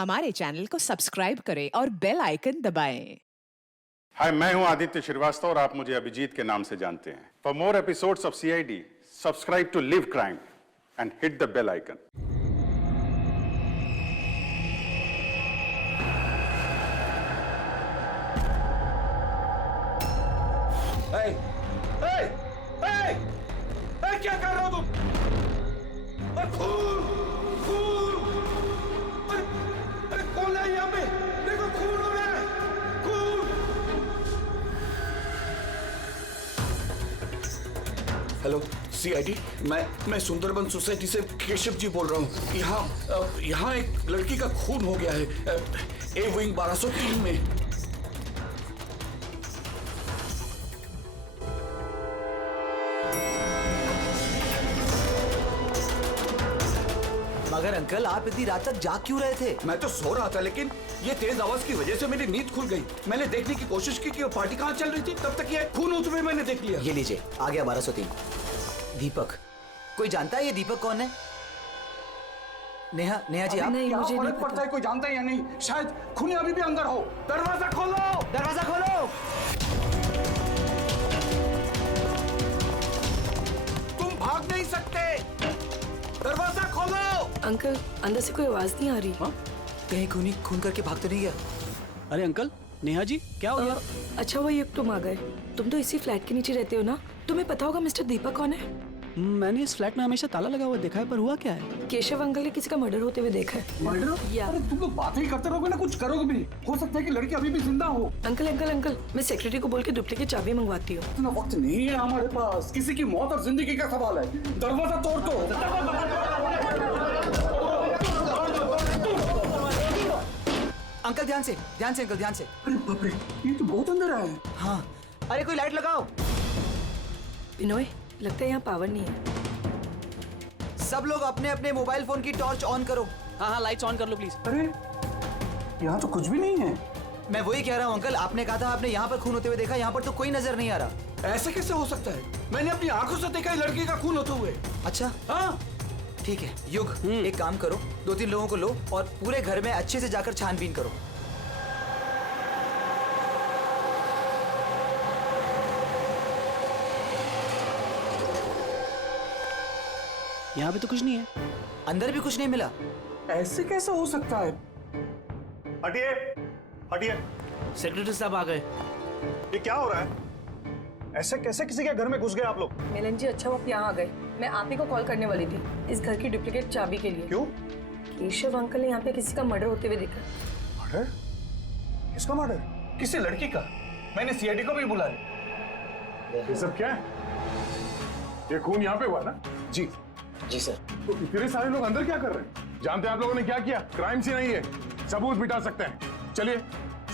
हमारे चैनल को सब्सक्राइब करें और बेल आइकन दबाएं। हाय, मैं हूं आदित्य श्रीवास्तव और आप मुझे अभिजीत के नाम से जानते हैं। For more episodes of CID, subscribe to live crime and hit the bell icon. क्या कर रहे हो तुम? खून! खून! अरे कौन है यहाँ पे? देखो खून हो रहा है! खून! हेलो सीआईडी, मैं सुंदरबन सोसाइटी से केशव जी बोल रहा हूँ। यहाँ एक लड़की का खून हो गया है ए विंग 1203 में। मगर अंकल, आप इतनी रात तक जाग क्यों रहे थे? मैं तो सो रहा था, लेकिन ये तेज आवाज की वजह से मेरी नींद खुल गई। मैंने देखने की कोशिश की कि वो पार्टी कहाँ चल रही थी, तब तक ये खून होते हुए मैंने देख लिया। ये लीजिए, आ गया 1203। दीपक, कोई जानता है ये दीपक कौन है? नेहा जी, आप? नहीं, मुझे नहीं पता है कोई जानता है या नहीं। शायद खूनी अभी भी अंदर हो। दरवाजा खोलो! दरवाजा खोलो! तुम भाग नहीं सकते। दरवाजा खोलो! अंकल, अंदर से कोई आवाज नहीं आ रही। कहीं खूनी खून करके भाग तो नहीं गया? अरे अंकल, नेहा जी, क्या हो गया? अच्छा हुआ ये तुम आ गए। तुम तो इसी फ्लैट के नीचे रहते हो ना? तुम्हें पता होगा मिस्टर दीपक कौन है? मैंने इस फ्लैट में हमेशा ताला लगा हुआ देखा है, पर हुआ क्या है? केशव अंकल ने किसी का मर्डर होते हुए देखा है। मर्डर? या। अरे तुम लोग बातें ही करते रहोगे ना, कुछ करोगे भी। हो सकता है कि लड़की अभी भी जिंदा हो। अंकल, मैं सेक्रेटरी को बोल के डुप्लीकेट चाबी मंगवाती हूँ। इतना वक्त नहीं है हमारे पास। किसी की मौत और जिंदगी का सवाल है। दरवाजा तोड़ दो। अंकल ध्यान से अंकल, ध्यान से। अरे बाप रे, ये तो बहुत अंदर है। हाँ, अरे कोई लाइट लगाओ। बिनोय, लगता है यहाँ पावर नहीं है। सब लोग अपने अपने मोबाइल फोन की टॉर्च ऑन करो। हाँ, लाइट्स ऑन कर लो प्लीज। अरे यहाँ तो कुछ भी नहीं है। मैं वही कह रहा हूँ अंकल, आपने कहा था आपने यहाँ पर खून होते हुए देखा, यहाँ पर तो कोई नजर नहीं आ रहा। ऐसे कैसे हो सकता है? मैंने अपनी आंखों से देखा लड़की का खून होते हुए। अच्छा, हाँ, ठीक है युग, एक काम करो, 2-3 लोगों को लो और पूरे घर में अच्छे से जाकर छानबीन करो। यहाँ पे तो कुछ नहीं है। अंदर भी कुछ नहीं मिला। ऐसे कैसे हो सकता है? हटिए, हटिए। सेक्रेटरी साहब आ गए। ये क्या हो रहा है? ऐसे कैसे किसी के घर में घुस गए आप लोग? मिलन जी, अच्छा वो आप यहाँ आ गए। मैं आप ही को कॉल करने वाली थी इस घर की डुप्लीकेट चाबी के लिए। क्यों? केशव अंकल ने यहाँ पे किसी का मर्डर होते हुए देखा। मर्डर? किसका मर्डर? किसी लड़की का। मैंने सीआईडी को भी बुलाया। ये सब क्या है? ये खून यहाँ पे हुआ ना? जी सर। तो इतने सारे लोग अंदर क्या कर रहे हैं? जानते हैं आप लोगों ने क्या किया? क्राइम सीन नहीं है, सबूत मिटा सकते हैं। चलिए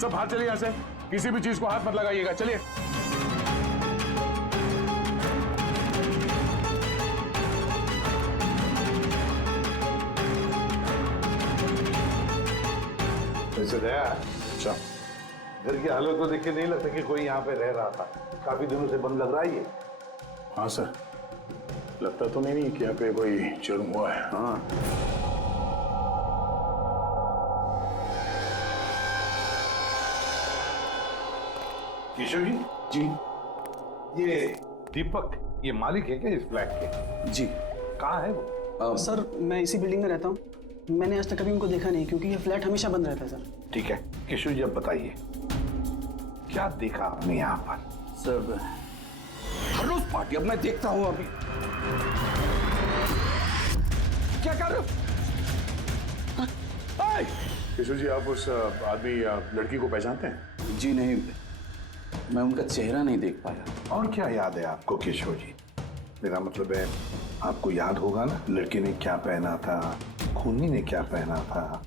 सब बाहर चलिए यहाँ से, किसी भी चीज को हाथ मत लगाइएगा। चलिए। वैसे दया, अच्छा, घर की हालत को देख के नहीं लगता कि कोई यहाँ पे रह रहा था। काफी दिनों से बंद लग रहा है ये। हाँ सर, लगता तो नहीं कि यहाँ पे कोई जुर्म हुआ है। हाँ, केशव जी, जी ये दीपक, ये मालिक है क्या इस फ्लैट के? जी। कहाँ है वो? सर, मैं इसी बिल्डिंग में रहता हूँ। मैंने आज तक कभी उनको देखा नहीं, क्योंकि ये फ्लैट हमेशा बंद रहता है सर। ठीक है केशव जी, अब बताइए क्या देखा आपने यहाँ पर? सर, हर रोज पार्टी। अब मैं देखता हूँ अभी। क्या कर रहे हो? केशव जी, आप उस आदमी लड़की को पहचानते हैं? जी नहीं, मैं उनका चेहरा नहीं देख पाया। और क्या याद है आपको केशव जी? मेरा मतलब है आपको याद होगा ना, लड़की ने क्या पहना था, खूनी ने क्या पहना था?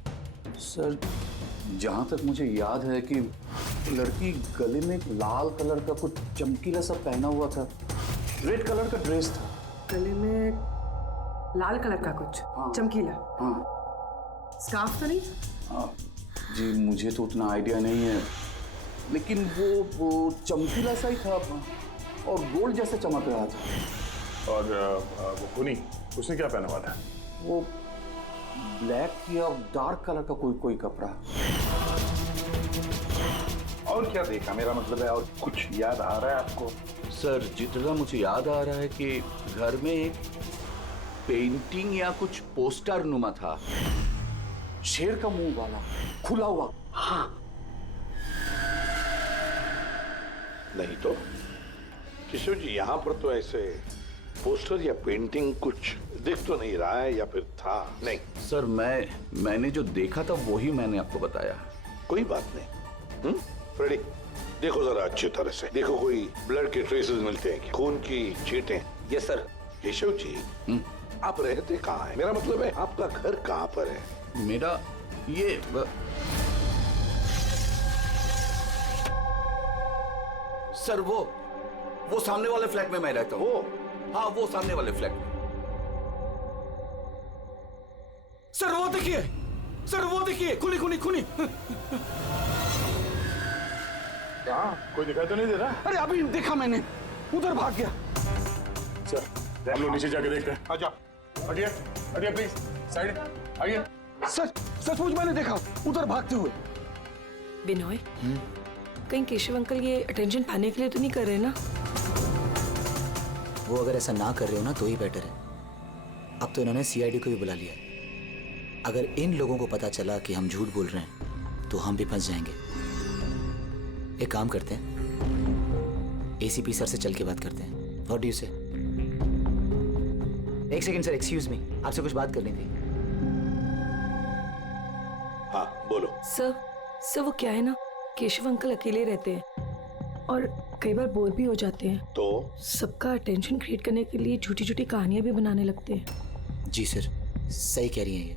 सर, जहां तक मुझे याद है कि लड़की गले में लाल कलर का कुछ चमकीला सा पहना हुआ था, रेड कलर का ड्रेस था। गले में लाल कलर का कुछ चमकीला? हाँ स्कार्फ तो नहीं? जी, मुझे तो उतना आइडिया नहीं है, लेकिन वो चमकीला सा ही था और गोल्ड जैसे चमक रहा था। और वो खूनी, उसने क्या पहना हुआ था? वो ब्लैक या डार्क कलर का कोई कपड़ा। और क्या देखा, मेरा मतलब है और कुछ याद आ रहा है आपको? सर जितना मुझे याद आ रहा है कि घर में एक पेंटिंग या कुछ पोस्टर नुमा था। शेर का मुंह वाला खुला हुआ। हाँ। नहीं तो किशोर जी, यहाँ पर तो ऐसे पोस्टर या पेंटिंग कुछ दिख तो नहीं रहा है, या फिर था? नहीं सर मैंने जो देखा था वही मैंने आपको बताया। कोई बात नहीं। फ्रेडी, देखो जरा अच्छी तरह से देखो, कोई ब्लड के ट्रेसेस मिलते हैं क्या? खून की छींटें? Yes sir. केशव जी, आप रहते कहाँ हैं? मेरा मतलब है आपका घर कहाँ पर है? मेरा ये सर वो सामने वाले फ्लैट में मैं रहता हूँ। हाँ, वो सामने वाले फ्लैट में। सर वो देखिए, खुनी। हाँ, कोई दिखाई तो नहीं दे रहा? अरे अभी देखा मैंने, उधर भाग गया। सर हम लोग नीचे जाके देखते हैं। आजा, हटिए प्लीज, साइड आइए। सचमुच मैंने देखा उधर भागते हुए। बिनोय, कहीं केशव अंकल ये अटेंशन पाने के लिए तो नहीं कर रहे ना? वो अगर ऐसा ना कर रहे हो ना तो ही बेटर है। अब तो इन्होंने सीआईडी को भी बुला लिया है। अगर इन लोगों को पता चला कि हम झूठ बोल रहे हैं तो हम भी फंस जाएंगे। एक काम करते हैं, एसीपी सर से चल के बात करते हैं। व्हाट डू यू से? एक सेकंड सर, एक्सक्यूज मी, आपसे कुछ बात करनी थी। हाँ बोलो। सर वो क्या है ना, केशव अंकल अकेले रहते हैं और कई बार बोर भी हो जाते हैं, तो सबका अटेंशन क्रिएट करने के लिए छोटी छोटी कहानियां भी बनाने लगते हैं। जी सर, सही कह रही हैं ये।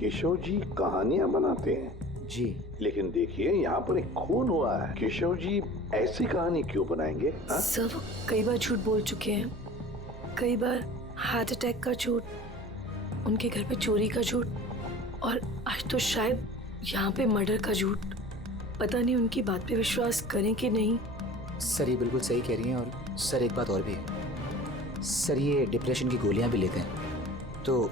केशव जी कहानियां बनाते हैं? जी। लेकिन देखिए यहाँ पर एक खून हुआ है, केशव जी ऐसी कहानी क्यों बनाएंगे? सर वो कई बार झूठ बोल चुके हैं, कई बार हार्ट अटैक का झूठ, उनके घर पे चोरी का झूठ, और आज तो शायद यहाँ पे मर्डर का झूठ। पता नहीं उनकी बात पे विश्वास करें कि नहीं। सर ये बिल्कुल सही कह रही हैं। और सर एक बात और भी है सर, ये डिप्रेशन की गोलियां भी लेते हैं, तो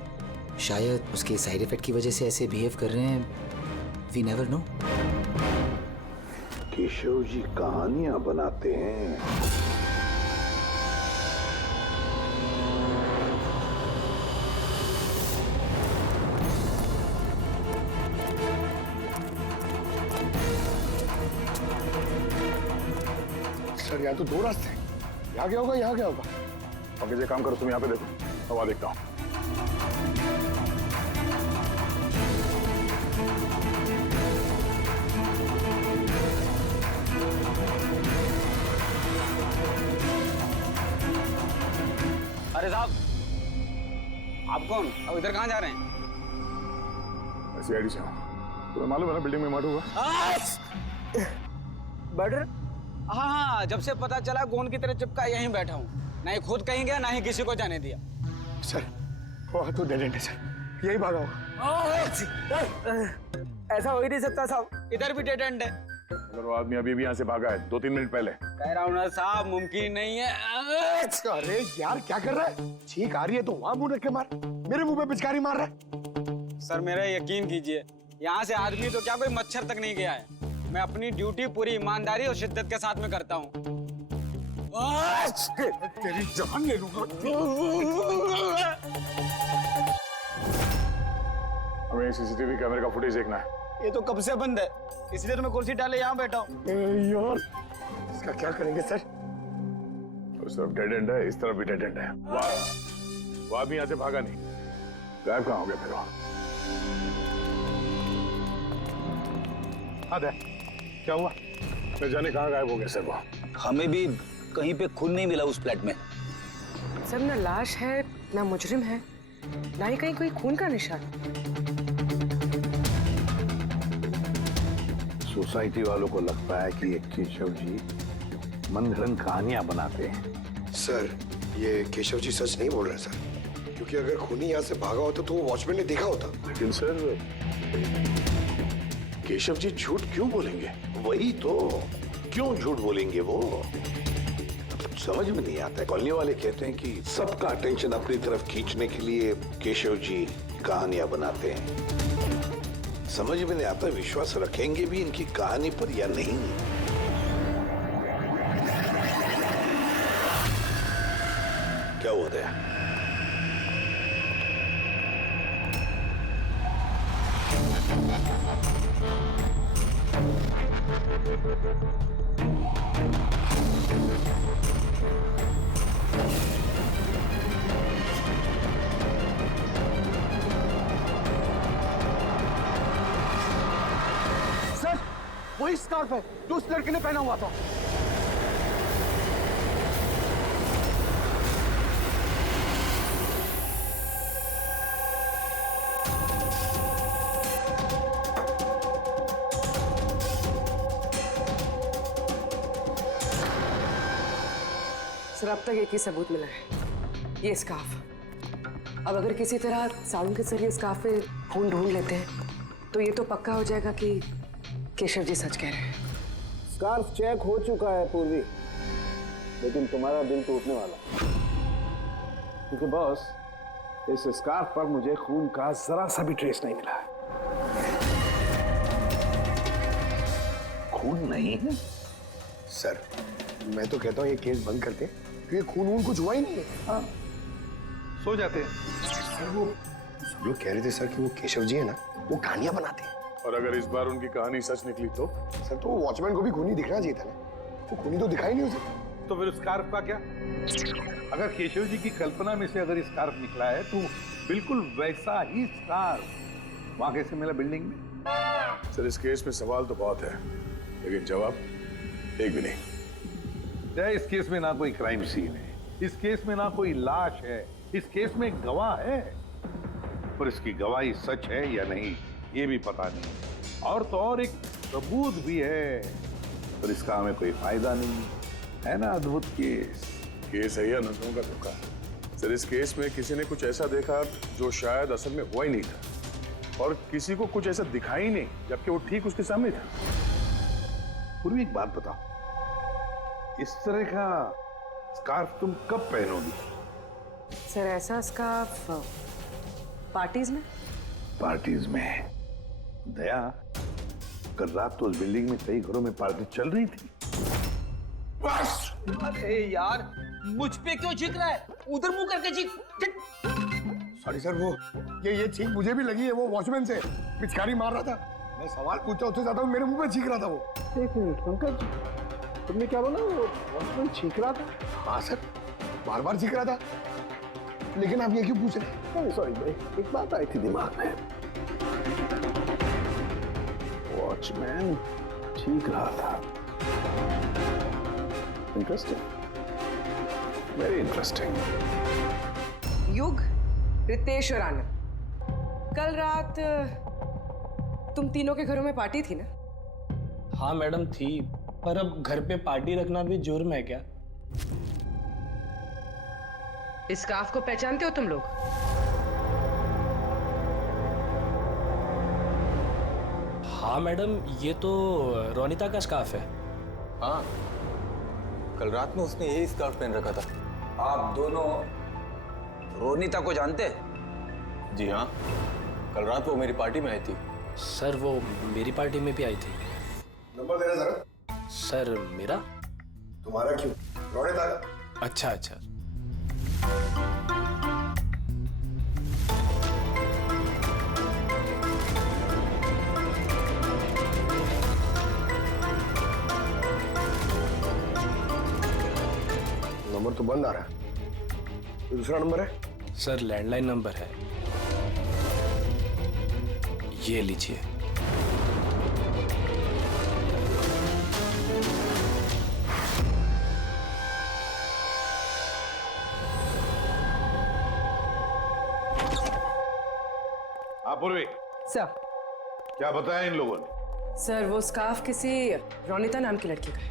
शायद उसके साइड इफेक्ट की वजह से ऐसे बिहेव कर रहे हैं। We never know. Keshav ji कहानियां बनाते हैं। सर यहाँ तो दो रास्ते हैं, यहाँ क्या होगा, यहाँ क्या होगा? अब ये काम करो, तुम यहाँ पे देखो, हवा देखता हूँ। अरे साहब, आप कौन? अब इधर कहाँ जा रहे हैं? सीआईडी से हूँ। तुम्हें मालूम है ना बिल्डिंग में मर्डर हुआ? मर्डर? हाँ, जब से पता चला गोंद की तरह चिपका यहीं बैठा हूँ। ना ही खुद कहीं गया, ना ही किसी को जाने दिया। सर वो तो डेड एंड है सर, यही भागा होगा। ऐसा हो ही नहीं सकता साहब, इधर भी डेड एंड है। अगर वो आदमी अभी भी यहाँ से भागा है 2-3 मिनट पहले। कह रहा हूँ ना साहब, मुमकिन नहीं है। अरे यार क्या कर रहा है? छींक आ रही है तो वहाँ मुंह रख के मार, मेरे मुंह पे पिचकारी मार रहा है। सर मेरा यकीन कीजिए, यहाँ से आदमी तो क्या कोई मच्छर तक नहीं गया है। मैं अपनी ड्यूटी पूरी ईमानदारी और शिद्दत के साथ में करता हूँ। तेरी जान ले लूंगा। हमें सीसीटीवी कैमरे का फुटेज देखना है। ये तो कब से बंद है, इसलिए तो मैं कुर्सी डाले यहाँ बैठा हूँ। यार इसका क्या करेंगे सर? उस तरफ डेड एंड है, इस तरफ भी डेड एंड है। वो आदमी यहाँ से भागा नहीं, गायब कहाँ हो गया फिर? हाँ दे, क्या हुआ? न जाने कहाँ गायब हो गया सर वो। हमें भी कहीं पे खून नहीं मिला उस फ्लैट में। सर न लाश है, ना मुजरिम है, ना ही कहीं कोई खून का निशान। सोसाइटी वालों को लगता है कि ये केशव जी मनगढ़ंत कहानियां बनाते हैं। सर ये केशव जी सच नहीं बोल रहे सर, क्योंकि अगर खूनी यहाँ से भागा होता तो वो वॉचमैन ने देखा होता। लेकिन सर केशव जी झूठ क्यों बोलेंगे? वही तो, क्यों झूठ बोलेंगे वो? समझ में नहीं आता है। कॉलोनी वाले कहते हैं कि सबका अटेंशन अपनी तरफ खींचने के लिए केशव जी कहानियां बनाते हैं। समझ में नहीं आता विश्वास रखेंगे भी इनकी कहानी पर या नहीं। क्या हुआ था? सर, वही स्कार्फ है जो उस लड़के ने पहना हुआ था। सर अब तक एक ही सबूत मिला है, ये स्कार्फ। अब अगर किसी तरह साउंड के जरिए स्कार्फ पे खून ढूंढ लेते हैं तो ये तो पक्का हो जाएगा कि केशव जी सच कह रहे हैं। स्कार्फ चेक हो चुका है पूर्वी, लेकिन तुम्हारा दिल टूटने वाला, क्योंकि बॉस इस स्कार्फ पर मुझे खून का जरा सा भी ट्रेस नहीं मिला। खून नहीं है? सर मैं तो कहता हूँ ये केस बंद करते, क्योंकि खून वून कुछ हुआ ही नहीं है। हाँ सो जाते हैं। सर वो सब लोग कह रहे थे सर कि वो केशव जी है ना, वो कहानियां बनाते हैं। और अगर इस बार उनकी कहानी सच निकली तो? सर तो वॉचमैन को भी खूनी दिखना चाहिए था ना, वो खूनी तो दिखाई नहीं उसे। तो फिर स्कार्फ का क्या? अगर केशव जी की कल्पना में से अगर स्कार्फ निकला है तो बिल्कुल वैसा ही स्कार्फ वहां कैसे मिला बिल्डिंग में? सर इस केस में सवाल तो बहुत है, लेकिन जवाब एक भी नहीं। इस केस में ना कोई क्राइम सीन है, इस केस में ना कोई लाश है, इस केस में एक गवाह है, पर इसकी गवाही सच है या नहीं ये भी पता नहीं। और तो और एक सबूत भी है, पर इसका हमें कोई फायदा नहीं है ना। अद्भुत केस है या नजरों का धोखा? सर इस केस में किसी ने कुछ ऐसा देखा जो शायद असल में हुआ ही नहीं था, और किसी को कुछ ऐसा दिखाई नहीं जबकि वो ठीक उसके सामने था। पूर्वी एक बात बताओ, इस तरह का स्कार्फ तुम कब पहनोगी? सर ऐसा स्कार्फ पार्टीज में? पार्टीज में? दया, कल रात तो उस बिल्डिंग में कई घरों में पार्टी चल रही थी। बस! अरे यार, मुझ पे क्यों चीख रहा है? उधर मुंह करके चीख। सॉरी सर, वो ये चीख मुझे भी लगी है, वो वॉचमैन से पिचकारी मार रहा था। मैं सवाल पूछता उससे ज्यादा मेरे मुंह पे चीख रहा था वो। एक मिनट पंकज, तुमने क्या बोला? वो वॉचमैन चीख रहा था? हाँ सर, बार बार चीख रहा था, लेकिन आप ये क्यों पूछ रहे हैं? सॉरी भाई, एक बात आई थी दिमाग में। वॉचमैन चीख रहा था। Interesting, very interesting. युग, रितेश और आनंद, कल रात तुम तीनों के घरों में पार्टी थी ना? हाँ मैडम थी, पर अब घर पे पार्टी रखना भी जुर्म है क्या? इस स्कार्फ को पहचानते हो तुम लोग? हाँ मैडम, ये तो रोनिता का स्कार्फ है। हाँ, कल रात में उसने यही स्कार्फ पहन रखा था। आप दोनों रोनिता को जानते? जी हाँ, कल रात वो मेरी पार्टी में आई थी। सर वो मेरी पार्टी में भी आई थी। नंबर देना जरा। सर मेरा? तुम्हारा क्यों, रोनिता का। अच्छा अच्छा। नंबर तो बंद आ रहा है, तो दूसरा नंबर है? सर लैंडलाइन नंबर है, ये लीजिए। पूर्वी सर, क्या बताया इन लोगों ने? सर वो स्कार्फ किसी रोनिता नाम की लड़की का है।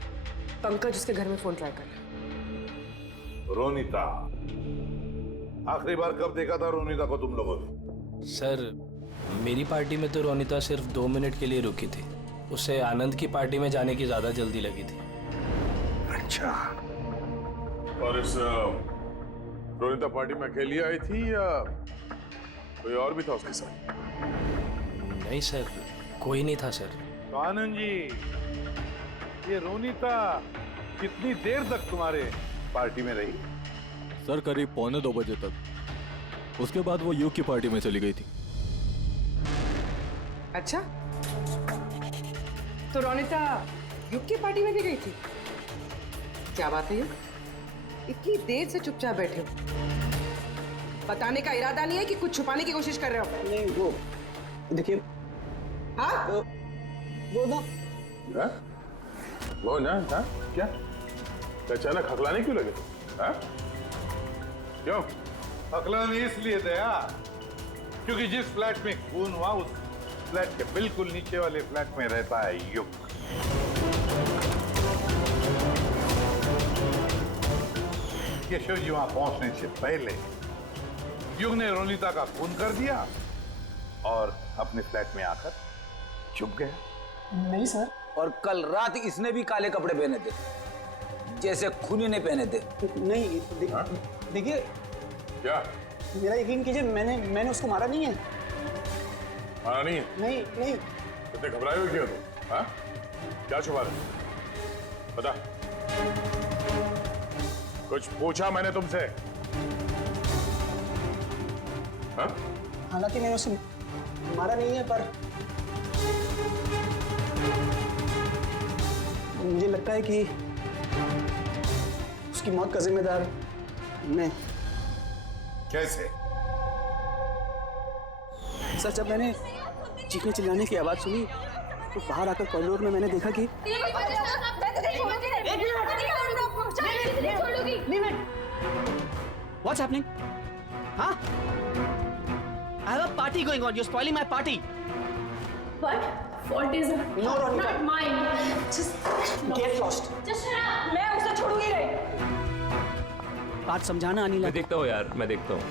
पंकज उसके घर में फोन ट्राई कर रहा है। रोनिता? आखिरी बार कब देखा था रोनिता को तुम लोगों ने? सर मेरी पार्टी में तो रोनिता सिर्फ 2 मिनट के लिए रुकी थी, उसे आनंद की पार्टी में जाने की ज्यादा जल्दी लगी थी। अच्छा। और इस रोनिता पार्टी में अकेली आई थी या कोई और भी था उसके साथ? नहीं सर, कोई नहीं था सर। तो आनंद जी, ये रोनीता कितनी देर तक तुम्हारे पार्टी में रही? सर करीब 1:45 बजे तक। उसके बाद वो युग की पार्टी में चली गई थी। अच्छा, तो रोनिता युग की पार्टी में भी गई थी? क्या बात है युग, इतनी देर से चुपचाप बैठे हो? बताने का इरादा नहीं है कि कुछ छुपाने की कोशिश कर रहे हो? नहीं, वो देखिए। हाँ? वो ना वो ना था क्या? अचानक हकलाने क्यों लगे? हाँ? क्यों? हकलाने इसलिए दया क्योंकि जिस फ्लैट में खून हुआ उस फ्लैट के बिल्कुल नीचे वाले फ्लैट में रहता है युग। केशव जी वहां पहुंचने से पहले युग ने रोनिता का खून कर दिया और अपने फ्लैट में आकर छुप गया। नहीं सर। और कल रात इसने भी काले कपड़े पहने थे, जैसे खूनी ने पहने थे। नहीं, देखिए। क्या? मेरा यकीन कीजिए, मैंने उसको मारा नहीं है। मारा नहीं है? नहीं नहीं। इतने घबराए हुए क्यों तुम? हाँ? क्या छुपा रहे? बता। कुछ पूछा मैंने तुमसे? हाँ? हालांकि मैंने उसे मारा नहीं है, पर मुझे लगता है कि उसकी मौत का जिम्मेदार मैं। कैसे? सर, जब मैंने चीखने चिल्लाने की आवाज सुनी तो बाहर आकर कॉरिडोर में मैंने देखा कि What's happening? Huh? I have a party going on. You're spoiling my party. What? Fault is No, Ronita. not mine. Just Get lost. Just shut up. मैं उसे छोड़ूंगी नहीं। बात समझाना अनिला। मैं देखता हूँ यार, मैं देखता हूँ।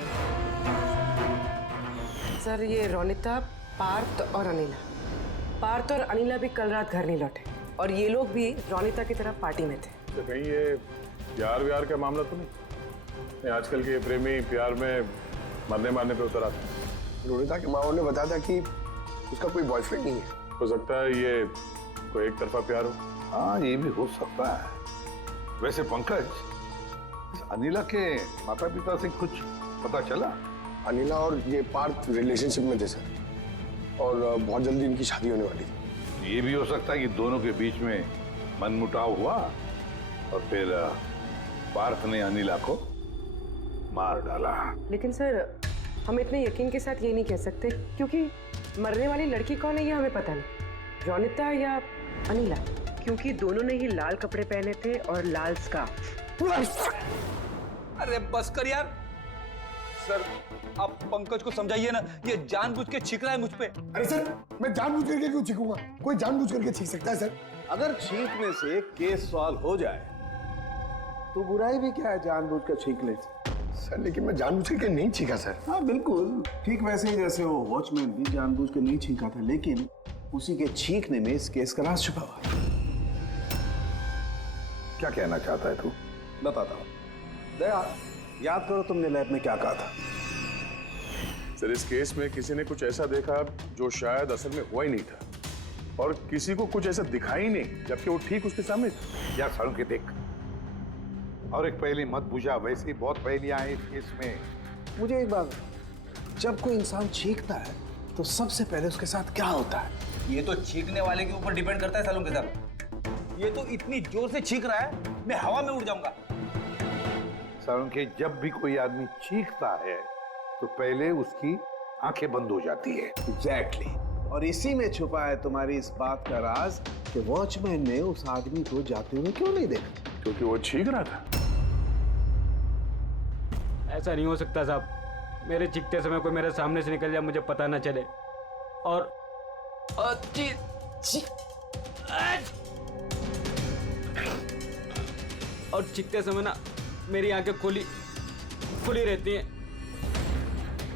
सर, ये रोनिता, पार्थ और अनिला। पार्थ और अनिला भी कल रात घर नहीं लौटे और ये लोग भी रोनिता की तरफ पार्टी में थे। तो कहीं ये प्यार व्यार का मामला तो नहीं? आजकल के प्रेमी प्यार में मरने मारने पे उतर आते। रोनिता के माँ ने बताया था कि उसका कोई बॉयफ्रेंड नहीं है। हो सकता है ये कोई एक तरफा प्यार हो। हाँ, ये भी हो सकता है। वैसे पंकज, इस अनिला के माता पिता से कुछ पता चला? अनिला और ये पार्थ रिलेशनशिप में थे सर, और बहुत जल्दी इनकी शादी होने वाली थी। ये भी हो सकता है कि दोनों के बीच में मनमुटाव हुआ और फिर पार्थ ने अनिला को मार डाला। लेकिन सर, हम इतने यकीन के साथ ये नहीं कह सकते क्योंकि मरने वाली लड़की कौन है ये हमें पता नहीं। रोनिता या अनिला, क्योंकि दोनों ने ही लाल कपड़े पहने थे और लाल स्कार्फ। अरे बस कर यार। सर, आप पंकज को समझाइए ना, ये जानबूझ के छींक रहा है मुझ पे। अरे सर, मैं जानबूझ करके क्यों छींकूंगा? कोई जानबूझ करके छींक सकता है सर? अगर छींकने से केस सॉल्व हो जाए तो बुराई भी क्या है जानबूझ कर छींकने से? सर, लेकिन मैं जानबूझ करके नहीं छींका सर। हाँ बिल्कुल ठीक वैसे ही जैसे वो वॉचमैन भी जानबूझ के नहीं छींका था, लेकिन उसी के छींकने में इस केस का राज छुपा हुआ है। क्या कहना चाहता है तू? बताता हूँ। दया, याद करो तुमने लैब में क्या कहा था? सर, इस केस में किसी ने कुछ ऐसा देखा जो शायद असल में हुआ ही नहीं था, और किसी को कुछ ऐसा दिखाई नहीं जबकि वो ठीक उसके सामने था। यार सारुण के देख, और एक पहेली मत बुझा, वैसे ही बहुत पहेलियां हैं इस केस में। मुझे एक बात, जब कोई इंसान छींकता है तो सबसे पहले उसके साथ क्या होता है? ये तो छींकने वाले के ऊपर डिपेंड करता है सालों के साथ। ये तो इतनी जोर से छींक रहा है, मैं हवा में उड़ जाऊंगा। सारुण के, जब भी कोई आदमी चीखता है तो पहले उसकी आंखें बंद हो जाती है। एग्जैक्टली। और इसी में छुपा है तुम्हारी इस बात का राज कि वॉचमैन ने उस आदमी को जाते हुए क्यों नहीं देखा? क्योंकि वो छींक रहा था। ऐसा नहीं हो सकता साहब, मेरे चीखते समय कोई मेरे सामने से निकल जाए, मुझे पता ना चले। और चीखते समय ना मेरी आंखें खुली रहती हैं।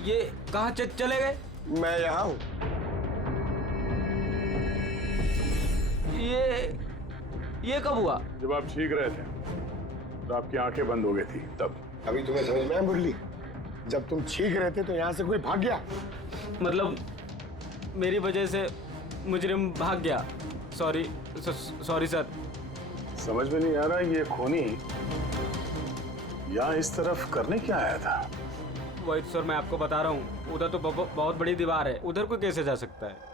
ये कहाँ चले गए? मैं यहाँ हूँ। ये कब हुआ? जब आप छींक रहे थे तो आपकी आंखें बंद हो गई थी, तब। अभी तुम्हें समझ में आया मुरली? जब तुम चीख रहे थे तो यहाँ से कोई भाग गया? मतलब मेरी वजह से मुजरिम भाग गया। Sorry sir. समझ में नहीं आ रहा ये खूनी यहाँ इस तरफ करने क्या आया था? वही सर मैं आपको बता रहा हूँ, उधर तो बहुत बड़ी दीवार है, उधर कोई कैसे जा सकता है?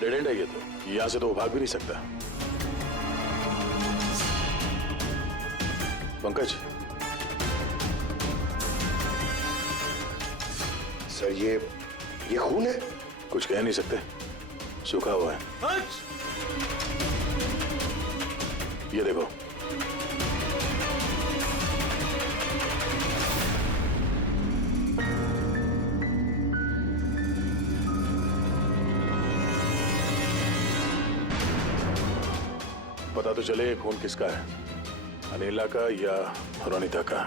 डेड एंड है ये तो, यहाँ से तो वो भाग भी नहीं सकता। पंकज सर ये खून है? कुछ कह नहीं सकते, सूखा हुआ है। ये देखो, पता तो चले ये खून किसका है, अनिला का या रोनिता का।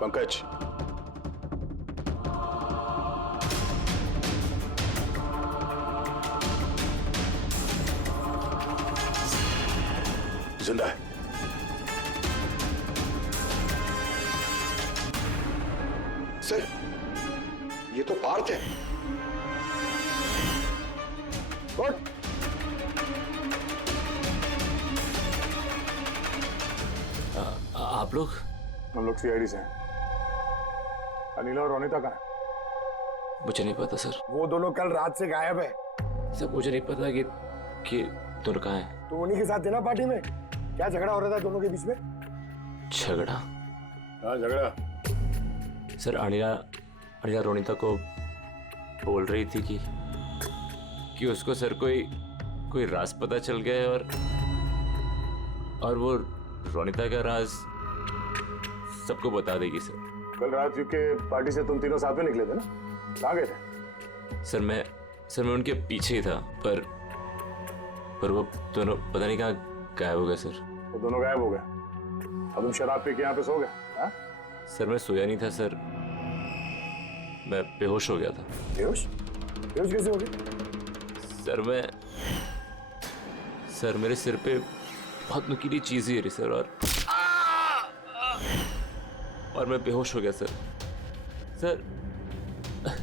पंकज, जिंदा है। सर ये तो पार्थ है। आप लोग? हम लोग सीआईडी से हैं। अनिला और रोनिता कहाँ है? मुझे नहीं पता सर। वो दोनों कल रात से गायब है। सर मुझे नहीं पता कि दोनों कहाँ हैं। तो उन्हीं के साथ थे ना पार्टी में? क्या झगड़ा हो रहा था दोनों के बीच में? झगड़ा? हाँ झगड़ा। सर अनिला रोनिता को बोल रही थी कि उसको सर कोई राज पता चल गया है और वो रोनिता का राज सबको बता देगी सर। कल रात के पार्टी से तुम तीनों साथ में निकले थे ना, कहाँ गए थे? सर मैं उनके पीछे ही था, पर वो दोनों पता नहीं कहाँ गायब हो गए सर। वो दोनों गायब हो गए? अब तुम शराब पी के यहाँ पे सो गए? हाँ? सर मैं सोया नहीं था सर, मैं बेहोश हो गया था। बेहोश कैसे हो गए? सर मेरे सिर पे बहुत नुकीली चीज गिरी सर और मैं बेहोश हो गया सर।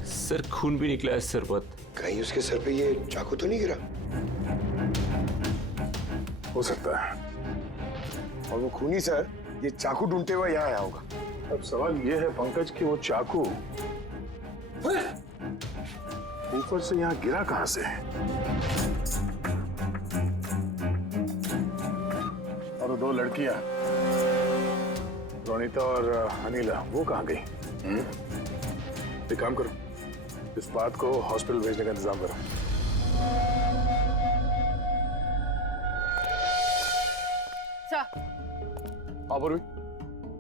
सर खून भी निकला है सर बहुत। कहीं उसके सर पे ये चाकू तो नहीं गिरा? हो सकता है। और वो खूनी सर ये चाकू ढूंढते हुए यहाँ आया होगा। अब सवाल ये है पंकज कि वो चाकू ऊपर से यहाँ गिरा कहाँ से? और वो दो लड़कियां रोनिता और अनिला वो कहाँ गई? एक काम करो, इस बात को हॉस्पिटल भेजने का इंतजाम करो।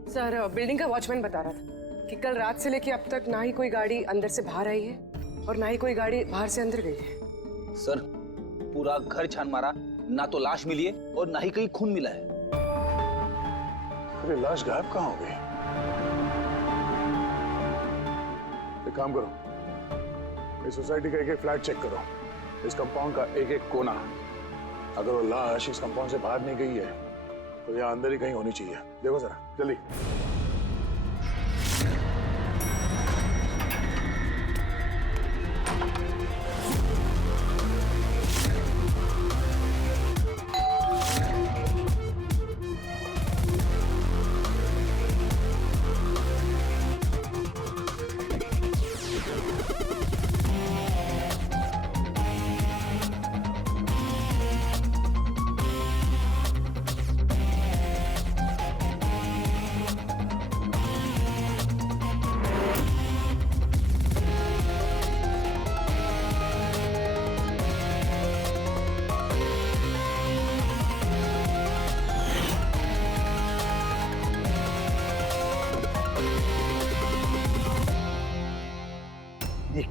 सर बिल्डिंग का वॉचमैन बता रहा था कि कल रात से लेके अब तक ना ही कोई गाड़ी अंदर से बाहर आई है और ना ही कोई गाड़ी बाहर से अंदर गई है। सर पूरा घर छान मारा, ना तो लाश मिली है और ना ही कहीं खून मिला है। अरे लाश गायब कहाँ हो गई? एक काम करो, इस सोसाइटी का एक फ्लैट चेक करो, इस कंपाउंड का एक कोना। अगर वो लाश इस कंपाउंड से बाहर नहीं गई है तो यहाँ अंदर ही कहीं होनी चाहिए। देखो जरा जल्दी।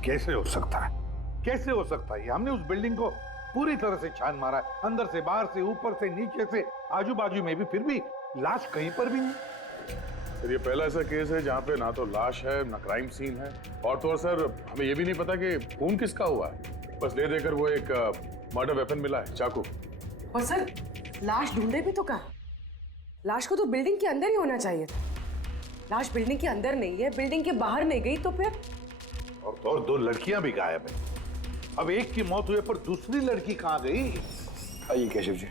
कैसे हो सकता है, कैसे हो सकता है? हमने उस बिल्डिंग को पूरी तरह से छान मारा है, अंदर से, बाहर से, ऊपर से, नीचे से, आजू बाजू में भी, फिर भी लाश कहीं पर भी नहीं। सर ये पहला ऐसा केस है जहाँ पे ना तो लाश है ना क्राइम सीन है, और तो और सर हमें ये भी नहीं पता कि खून किसका हुआ है। बस ले देकर वो एक मर्डर वेपन मिला है, चाकू। और सर लाश ढूंढे भी तो कहाँ? लाश को तो बिल्डिंग के अंदर ही होना चाहिए था। लाश बिल्डिंग के अंदर नहीं है, बिल्डिंग के बाहर नहीं गई तो फिर? और तो और 2 लड़कियां भी गायब है। अब एक की मौत हुई पर दूसरी लड़की कहाँ गई? आइए केशव जी।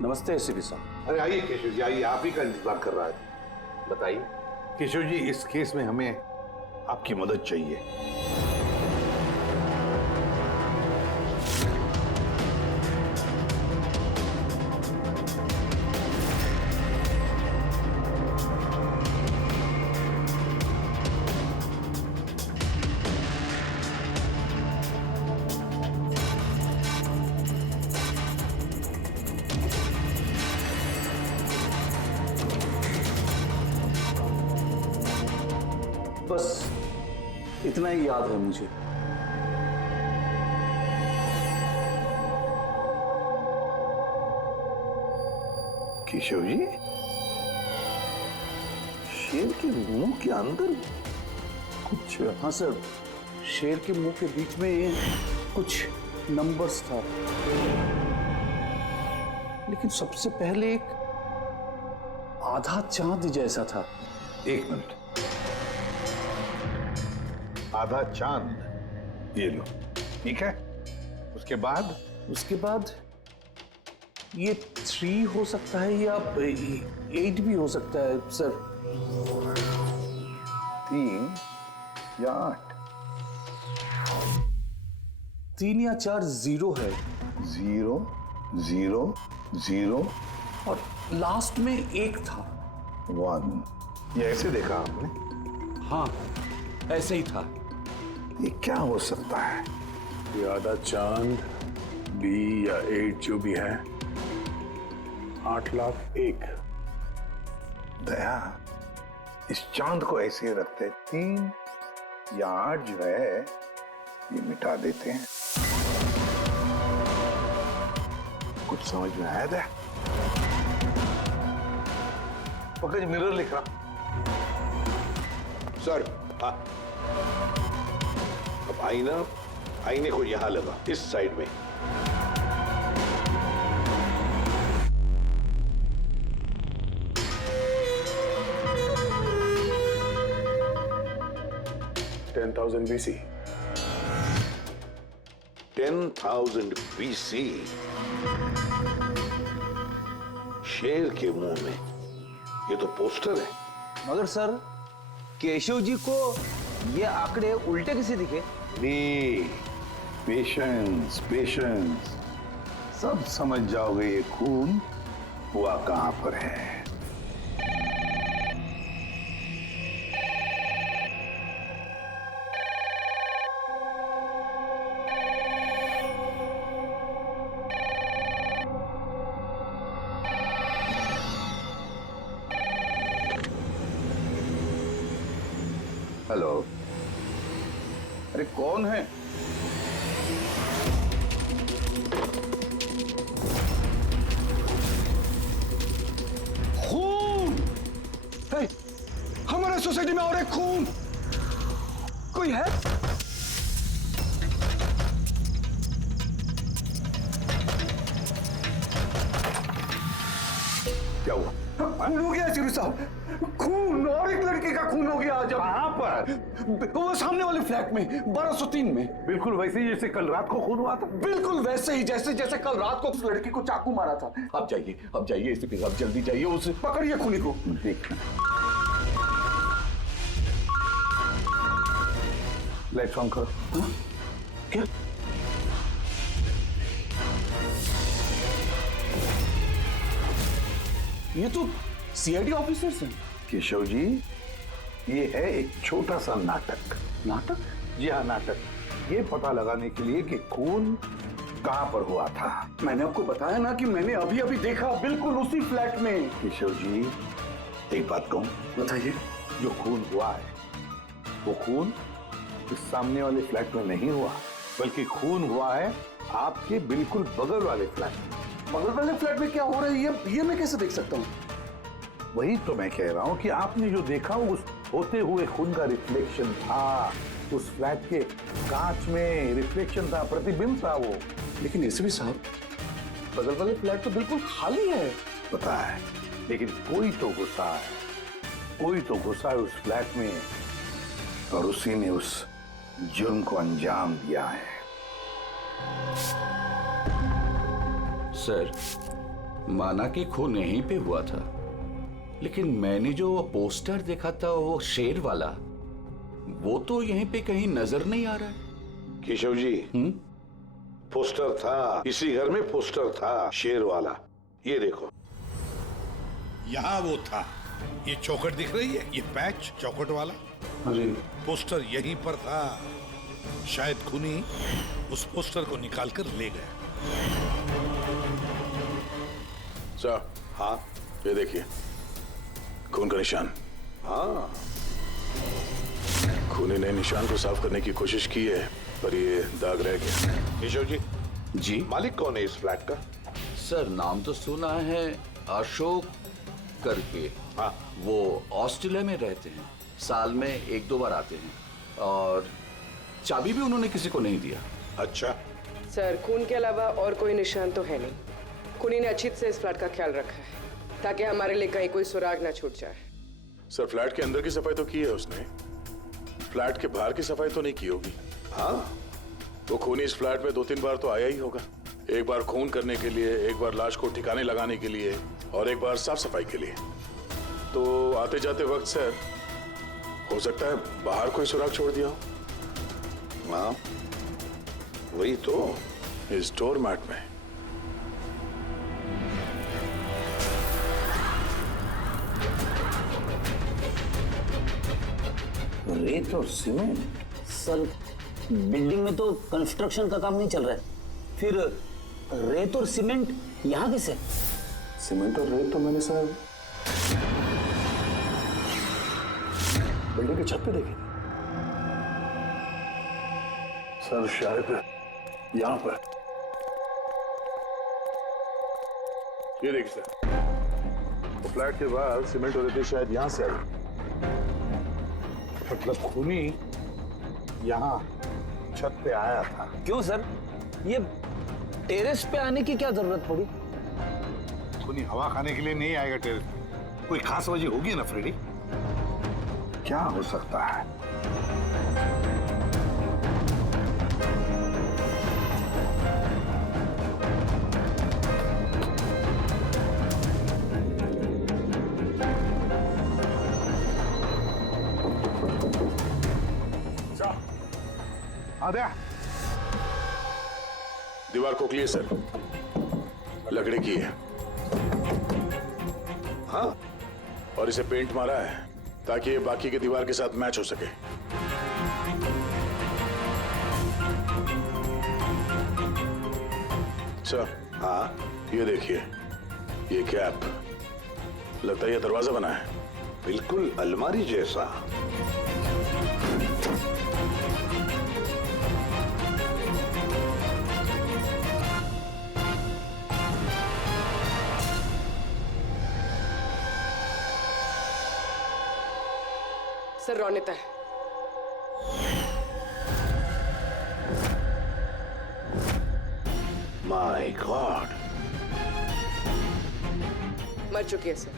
नमस्ते एसपी साहब। अरे आइए केशव जी, आइए, आप ही का इंतजार कर रहा है। बताइए केशव जी, इस केस में हमें आपकी मदद चाहिए। बस इतना ही याद है मुझे। केशव जी, शेर के मुंह के अंदर कुछ? हाँ सर, शेर के मुंह के बीच में कुछ नंबर्स था, लेकिन सबसे पहले एक आधा चांद जैसा था। एक मिनट, आधा चांद, ये लो, ठीक है। उसके बाद? उसके बाद ये 3 हो सकता है या 8 भी हो सकता है सर। 3 या 8? 3 या 4 0 है। 0 0 0 और लास्ट में 1 था। 1। ये ऐसे देखा आपने? हाँ, ऐसे ही था। ये क्या हो सकता है? ये आधा चांद, B या 8 जो भी है, 8,01,000। दया, इस चांद को ऐसे रखते, 3 या 8 जो है ये मिटा देते हैं। कुछ समझ में आया दया? पंकज, मिरर लिख रहा सर। हाँ, अब आईने को यहां लगा, इस साइड में। BC। 10,000 BC। शेर के मुंह में, ये तो पोस्टर है। मगर सर, केशव जी को ये आंकड़े उल्टे किसे दिखे? पेशेंस, पेशेंस, सब समझ जाओगे ये खून हुआ कहां पर है। हेलो, अरे कौन है? खून है हमारे सोसाइटी में, और एक खून। कोई है? क्या हुआ? खून हो गया चिरू साहब, खून, और एक लड़के का खून हो गया आज। कहां पर? वो सामने वाले फ्लैट में, 1203 में। बिल्कुल वैसे ही जैसे कल रात को खून हुआ था। बिल्कुल वैसे ही जैसे कल रात को उस लड़की को चाकू मारा था। आप जाइए एसीपी साहब, जल्दी जाइए, उसे पकड़िए खूनी को। देखना, लाइट्स ऑन करो। हाँ? क्या? ये तो सीआईडी ऑफिसर्स हैं। केशव जी, ये है एक छोटा सा नाटक। नाटक? जी हाँ, नाटक। ये पता लगाने के लिए कि खून कहां पर हुआ था। मैंने आपको बताया ना कि मैंने अभी अभी देखा, बिल्कुल उसी फ्लैट में। केशव जी, एक बात कहूं? बताइए। जो खून हुआ है वो खून इस सामने वाले फ्लैट में नहीं हुआ, बल्कि खून हुआ है आपके बिल्कुल बगल वाले फ्लैट में। बगल वाले फ्लैट में क्या हो रहा है ये मैं कैसे देख सकता हूँ? वही तो मैं कह रहा हूँ कि आपने जो देखा उस होते हुए खून का रिफ्लेक्शन था, उस फ्लैट के कांच में रिफ्लेक्शन था, प्रतिबिंब था वो। लेकिन एसपी साहब, बगल वाले फ्लैट तो बिल्कुल खाली है। पता है, लेकिन कोई तो घुसा है, कोई तो घुसा है उस फ्लैट में और उसी ने उस जुर्म को अंजाम दिया है। सर, माना कि खून यहीं पे हुआ था, लेकिन मैंने जो पोस्टर देखा था वो शेर वाला, वो तो यहीं पे कहीं नजर नहीं आ रहा है। केशव जी, पोस्टर था, इसी घर में पोस्टर था शेर वाला। ये देखो, यहाँ वो था। ये चौखट दिख रही है, ये पैच चौखट वाला, अरे पोस्टर यहीं पर था। शायद खूनी उस पोस्टर को निकाल कर ले गया। सर, हाँ, ये देखिए खून का निशान। हाँ, खूनी ने निशान को साफ करने की कोशिश की है, पर ये दाग रह गया। केशव जी, जी मालिक कौन है इस फ्लैट का? सर, नाम तो सुना है, अशोक करके। हाँ, वो ऑस्ट्रेलिया में रहते हैं, साल में 1-2 बार आते हैं, और चाबी भी उन्होंने किसी को नहीं दिया। अच्छा सर, खून के अलावा और कोई निशान तो है नहीं। खूनी ने अच्छी से इस फ्लैट का ख्याल रखा है ताकि हमारे लिए कहीं कोई सुराग ना छूट जाए। सर, फ्लैट के अंदर की सफाई तो की है उसने, फ्लैट के बाहर की सफाई तो नहीं की होगी। हाँ, वो खूनी इस फ्लैट में 2-3 बार तो आया ही होगा। एक बार खून करने के लिए, एक बार लाश को ठिकाने लगाने के लिए, और एक बार साफ सफाई के लिए। तो आते जाते वक्त सर, हो सकता है बाहर कोई सुराग छोड़ दिया हो। हाँ, वही तो, इस डोर मैट में। रेत और सीमेंट? सर, बिल्डिंग में तो कंस्ट्रक्शन का काम नहीं चल रहा है, फिर रेत और सीमेंट यहाँ कैसे? सीमेंट और रेत तो मैंने सर बिल्डिंग की छत पे देखी थी। सर, शायद यहाँ पर। ये देखिए सर, तो फ्लैट के बाहर सीमेंट और रेत शायद यहाँ से आई। मतलब खूनी यहाँ छत पे आया था। क्यों सर, ये टेरेस पे आने की क्या जरूरत पड़ी? खूनी हवा खाने के लिए नहीं आएगा टेरेस पे। कोई खास वजह होगी ना फ्रेडी? क्या हो सकता है? आद्या, दीवार खोखली है सर, लकड़ी की है। हाँ, और इसे पेंट मारा है ताकि ये बाकी के दीवार के साथ मैच हो सके। सर, हाँ, ये देखिए, ये कैप, लगता है ये दरवाजा बना है। बिल्कुल अलमारी जैसा। सर, रौनिता है। माय गॉड, मर चुकी है सर।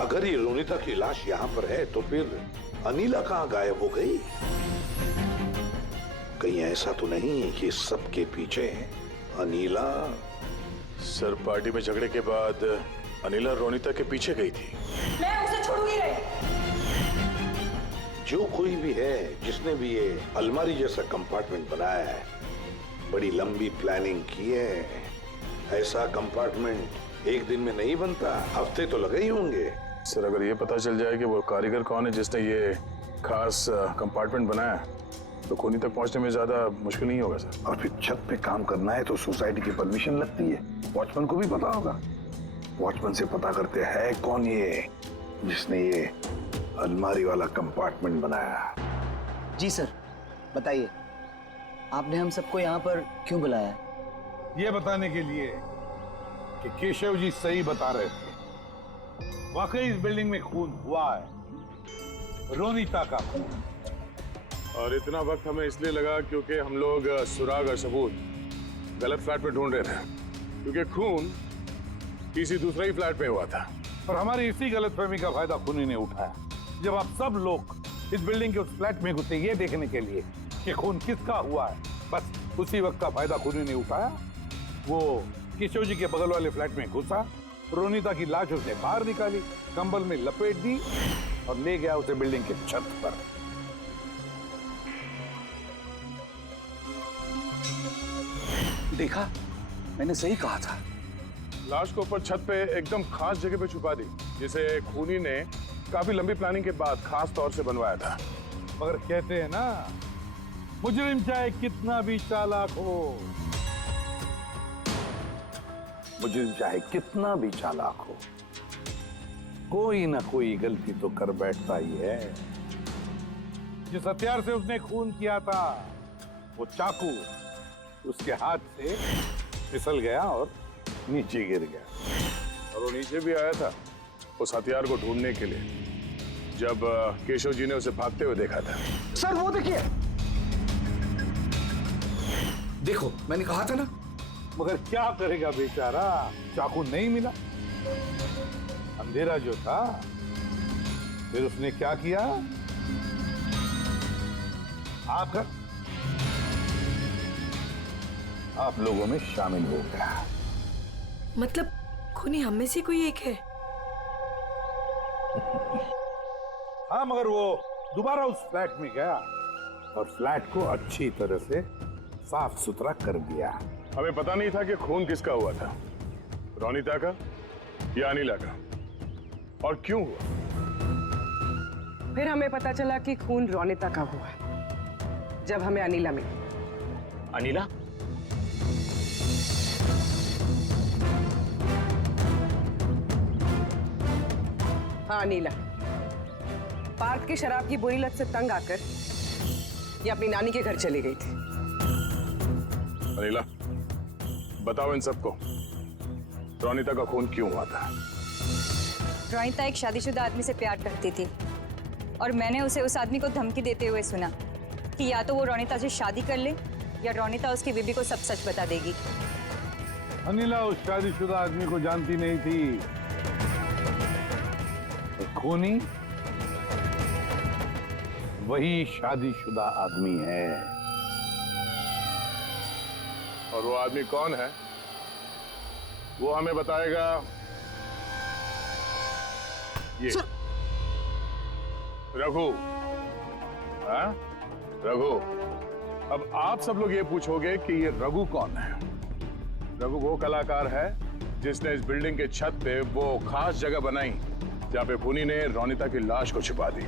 अगर ये रोनिता की लाश यहाँ पर है तो फिर अनीला कहाँ गायब हो गई? कहीं ऐसा तो नहीं कि सबके पीछे अनीला? सर, पार्टी में झगड़े के बाद अनीला रोनिता के पीछे गई थी। मैं उसे छोड़ूंगी नहीं। जो कोई भी है, जिसने भी ये अलमारी जैसा कंपार्टमेंट बनाया है, बड़ी लंबी प्लानिंग की है। ऐसा कंपार्टमेंट एक दिन में नहीं बनता, हफ्ते तो लगे ही होंगे। सर, अगर ये पता चल जाए कि वो कारीगर कौन है जिसने ये खास कंपार्टमेंट बनाया, तो खूनी तक पहुंचने में ज्यादा मुश्किल नहीं होगा सर। और फिर छत पे काम करना है तो सोसाइटी की परमिशन लगती है। वॉचमैन को भी पता होगा। वॉचमैन से पता करते हैं कौन ये जिसने ये अलमारी वाला कंपार्टमेंट बनाया। जी सर, बताइए आपने हम सबको यहाँ पर क्यों बुलाया है? ये बताने के लिए कि केशव जी सही बता रहे थे। वाकई इस बिल्डिंग में खून हुआ है, रोनिता का खून। और इतना वक्त हमें इसलिए लगा क्योंकि हम लोग सुराग और सबूत गलत फ्लैट पे ढूंढ रहे थे, क्योंकि खून किसी दूसरे ही फ्लैट पे हुआ था। और हमारी इसी गलतफहमी का फायदा खूनी ने उठाया। जब आप सब लोग इस बिल्डिंग के उस फ्लैट में घुसे ये देखने के लिए कि खून किसका हुआ है, बस उसी वक्त का फायदा खूनी ने उठाया। वो केशव जी के बगल वाले फ्लैट में घुसा, रोनिता की लाश उसने बाहर निकाली, कंबल में लपेट दी और ले गया उसे बिल्डिंग के छत पर। देखा, मैंने सही कहा था। लाश को ऊपर छत पे एकदम खास जगह पे छुपा दी, जिसे खूनी ने काफी लंबी प्लानिंग के बाद खास तौर से बनवाया था। मगर कहते हैं ना, मुजरिम चाहे कितना भी चालाक हो, मुजरिम चाहे कितना भी चालाक हो, कोई ना कोई गलती तो कर बैठता ही है। जिस हथियार से उसने खून किया था, वो चाकू उसके हाथ से फिसल गया और नीचे गिर गया। और वो नीचे भी आया था उस हथियार को ढूंढने के लिए, जब केशव जी ने उसे भागते हुए देखा था। सर वो देखिए, देखो मैंने कहा था ना। मगर क्या करेगा बेचारा, चाकू नहीं मिला। अंधेरा जो था, फिर उसने क्या किया, आकर आप लोगों में शामिल हो गया। मतलब खूनी हम में से कोई एक है? हाँ, मगर वो दोबारा उस फ्लैट में गया और फ्लैट को अच्छी तरह से साफ सुथरा कर दिया। हमें पता नहीं था कि खून किसका हुआ था, रोनिता का या अनिला का, और क्यों हुआ। फिर हमें पता चला कि खून रोनिता का हुआ जब हमें अनिला मिली। अनिला? हाँ, अनिला पार्थ की शराब की बुरी लत से तंग आकर ये अपनी नानी के घर चली गई थी। अनिला, बताओ इन सबको, रोनिता का खून क्यों हुआ था? रोनिता एक शादीशुदा आदमी से प्यार करती थी और मैंने उसे उस आदमी को धमकी देते हुए सुना कि या तो वो रोनिता से शादी कर ले या रोनिता उसकी बीबी को सब सच बता देगी। अनिला उस शादीशुदा आदमी को जानती नहीं थी। तो खूनी वही शादीशुदा आदमी है। और वो आदमी कौन है, वो हमें बताएगा ये रघु। हाँ रघु, अब आप सब लोग ये पूछोगे कि ये रघु कौन है। रघु वो कलाकार है जिसने इस बिल्डिंग के छत पे वो खास जगह बनाई जहाँ पे खूनी ने रोनिता की लाश को छिपा दी।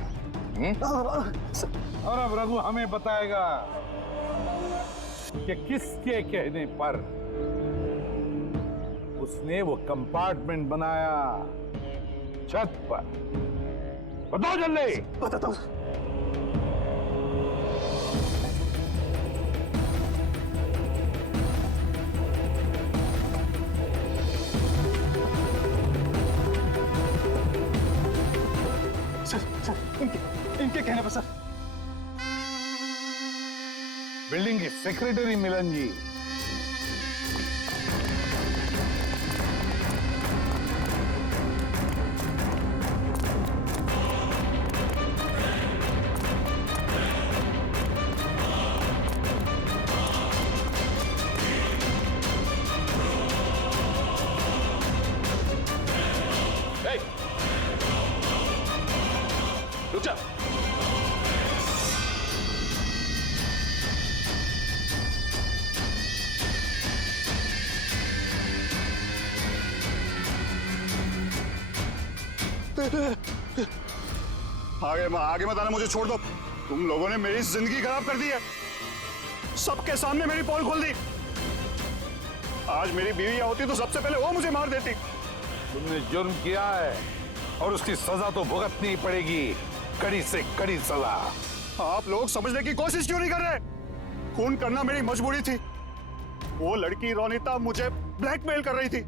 और अब रघु हमें बताएगा कि किसके कहने पर उसने वो कंपार्टमेंट बनाया छत पर। बताओ जल्दी। बताता हूँ। सर, इनके कहने पर सर। बिल्डिंग की सेक्रेटरी मिलन जी। रुक जा। आगे मत आना, मुझे छोड़ दो। तुम लोगों ने मेरी जिंदगी खराब कर दी है, सबके सामने मेरी पोल खोल दी। आज मेरी बीवी होती तो सबसे पहले वो मुझे मार देती। तुमने जुर्म किया है और उसकी सजा तो भुगतनी ही पड़ेगी। कड़ी से कड़ी सजा। आप लोग समझने की कोशिश क्यों नहीं कर रहे? खून करना मेरी मजबूरी थी। वो लड़की रोनिता मुझे ब्लैकमेल कर रही थी,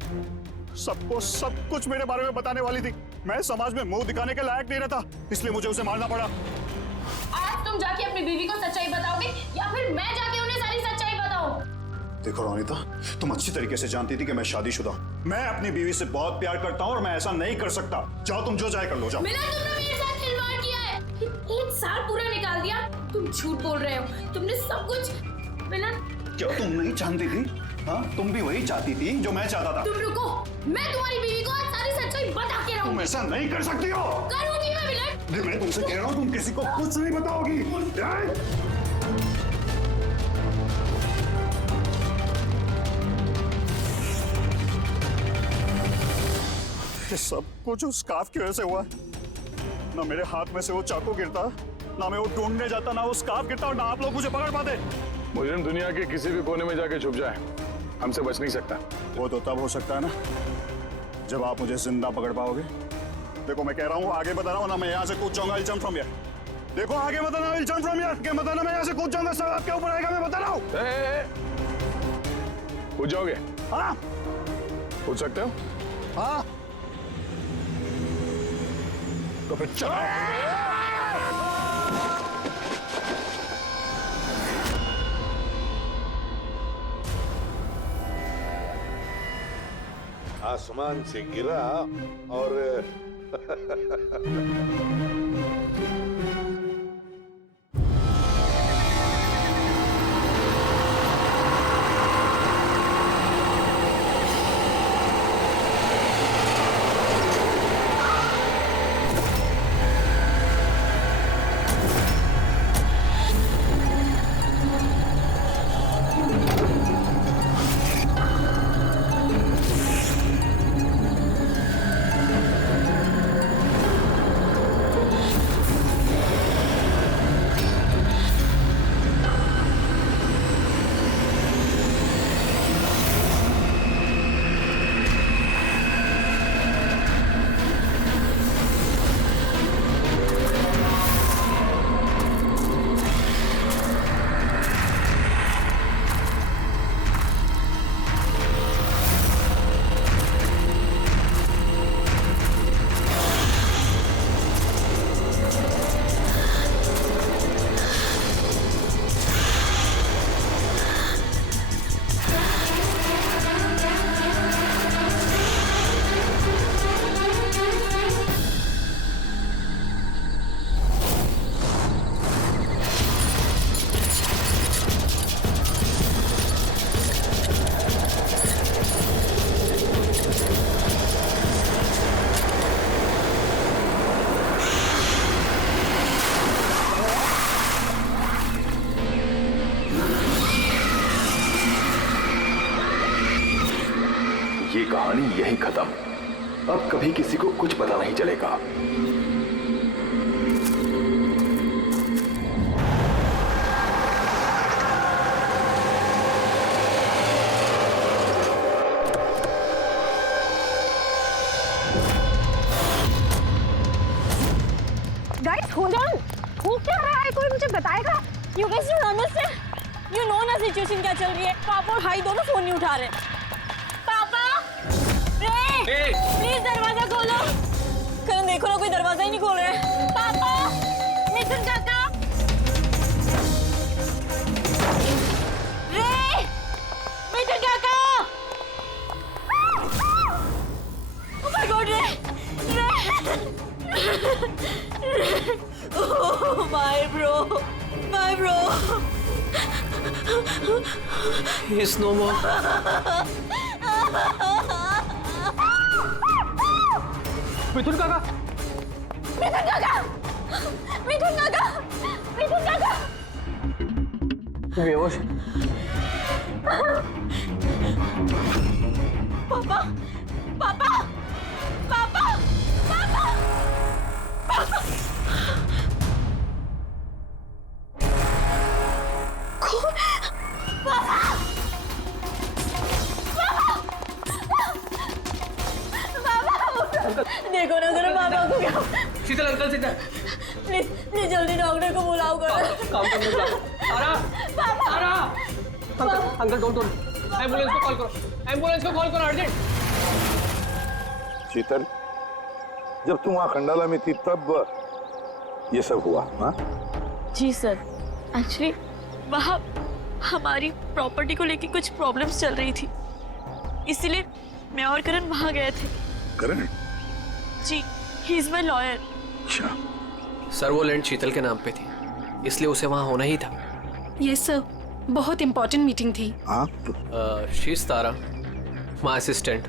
सबको सब कुछ मेरे बारे में बताने वाली थी। मैं समाज में मुंह दिखाने के लायक नहीं रहता, इसलिए मुझे उसे मारना पड़ा। आज तुम जाके अपनी बीवी को सच्चाई बताओगे या फिर मैं जाके उन्हें सारी सच्चाई बताऊं? देखो रोनिता, तुम अच्छी तरीके से जानती थी कि मैं शादीशुदा हूं। मैं अपनी बीवी से बहुत प्यार करता हूं और मैं ऐसा नहीं कर सकता। जाओ, तुम जो चाहे कर लो, जाओ। मिलन, तुमने मेरे साथ खिलवाड़ किया है। एक साल पूरा निकाल दिया। तुम झूठ बोल रहे हो। तुमने सब कुछ। मिलन, क्या तुम नहीं जानती थी? हाँ, तुम भी वही चाहती थी जो मैं चाहता था। तुम रुको, मैं तुम्हारी बीवी को आज सारी सच्चाई बता के रहूंगी। तुम ऐसा नहीं कर सकती हो। करूंगी मैं मिलन। मैं तुमसे कह रहा हूँ, तुम किसी को कुछ नहीं बताओगी। ये सब कुछ उस स्कार्फ की वजह से हुआ। ना मेरे हाथ में से वो चाकू गिरता, ना मैं वो ढूंढने जाता, ना वो स्कार्फ गिरता और ना आप लोग मुझे पकड़ पाते। मुजरिम दुनिया के किसी भी कोने में जाके छुप जाए, हमसे बच नहीं सकता। वो तो तब हो सकता है ना जब आप मुझे जिंदा पकड़ पाओगे। देखो मैं कह रहा हूँ, आगे बता रहा हूँ ना, मैं यहाँ से कूद जाऊंगा। I'll jump from here। देखो आगे बताना, I'll jump from here। क्या बताना, मैं यहाँ से कूद जाऊंगा, सब आपके ऊपर आएगा, मैं बता रहा हूँ। कूद जाओगे? हाँ। कूद सकते हो? हाँ। तो फिर चलो। आसमान से गिरा और ये कहानी यही खत्म। अब कभी किसी को कुछ पता नहीं चलेगा। गाइस होल्ड ऑन, हो क्या रहा है? कोई मुझे बताएगा? You guys don't understand. You know ना सिचुएशन क्या चल रही है। पापा और भाई दोनों फोन नहीं उठा रहे। पापा, रे, प्लीज दरवाजा खोलो। करण देखो ना, कोई दरवाजा ही नहीं खोल रहा है। पापा, मिथुन काका, रे, मिथुन काका। Oh my God, रे, oh my bro, He's no more. मिथुन काका, मिथुन काका, मिथुन काका, मिथुन काका। बेहोश। पापा, पापा, पापा, पापा, पापा। कौन? पापा, पापा, पापा, देखो ना जरा पापा को क्या। शीतल अंकल शीतल प्लीज प्लीज जल्दी डॉक्टर को बुलाओ करो। काम करने का आरा पापा आरा अंकल डोंट एम्बुलेंस को कॉल करो, एम्बुलेंस को कॉल करो अर्जेंट। शीतल, जब तुम वहां खंडाला में थी तब ये सब हुआ? हाँ जी सर, एक्चुअली वहाँ हमारी प्रॉपर्टी को लेके कुछ प्रॉब्लम्स चल रही थी, इसीलिए मैं और करण वहाँ गए थे। करण? जी, ही इज माय लॉयर। अच्छा। सर वो लैंड शीतल के नाम पे थी, इसलिए उसे वहाँ होना ही था। यस सर, बहुत इंपॉर्टेंट मीटिंग थी। आप? She is Tara, my assistant.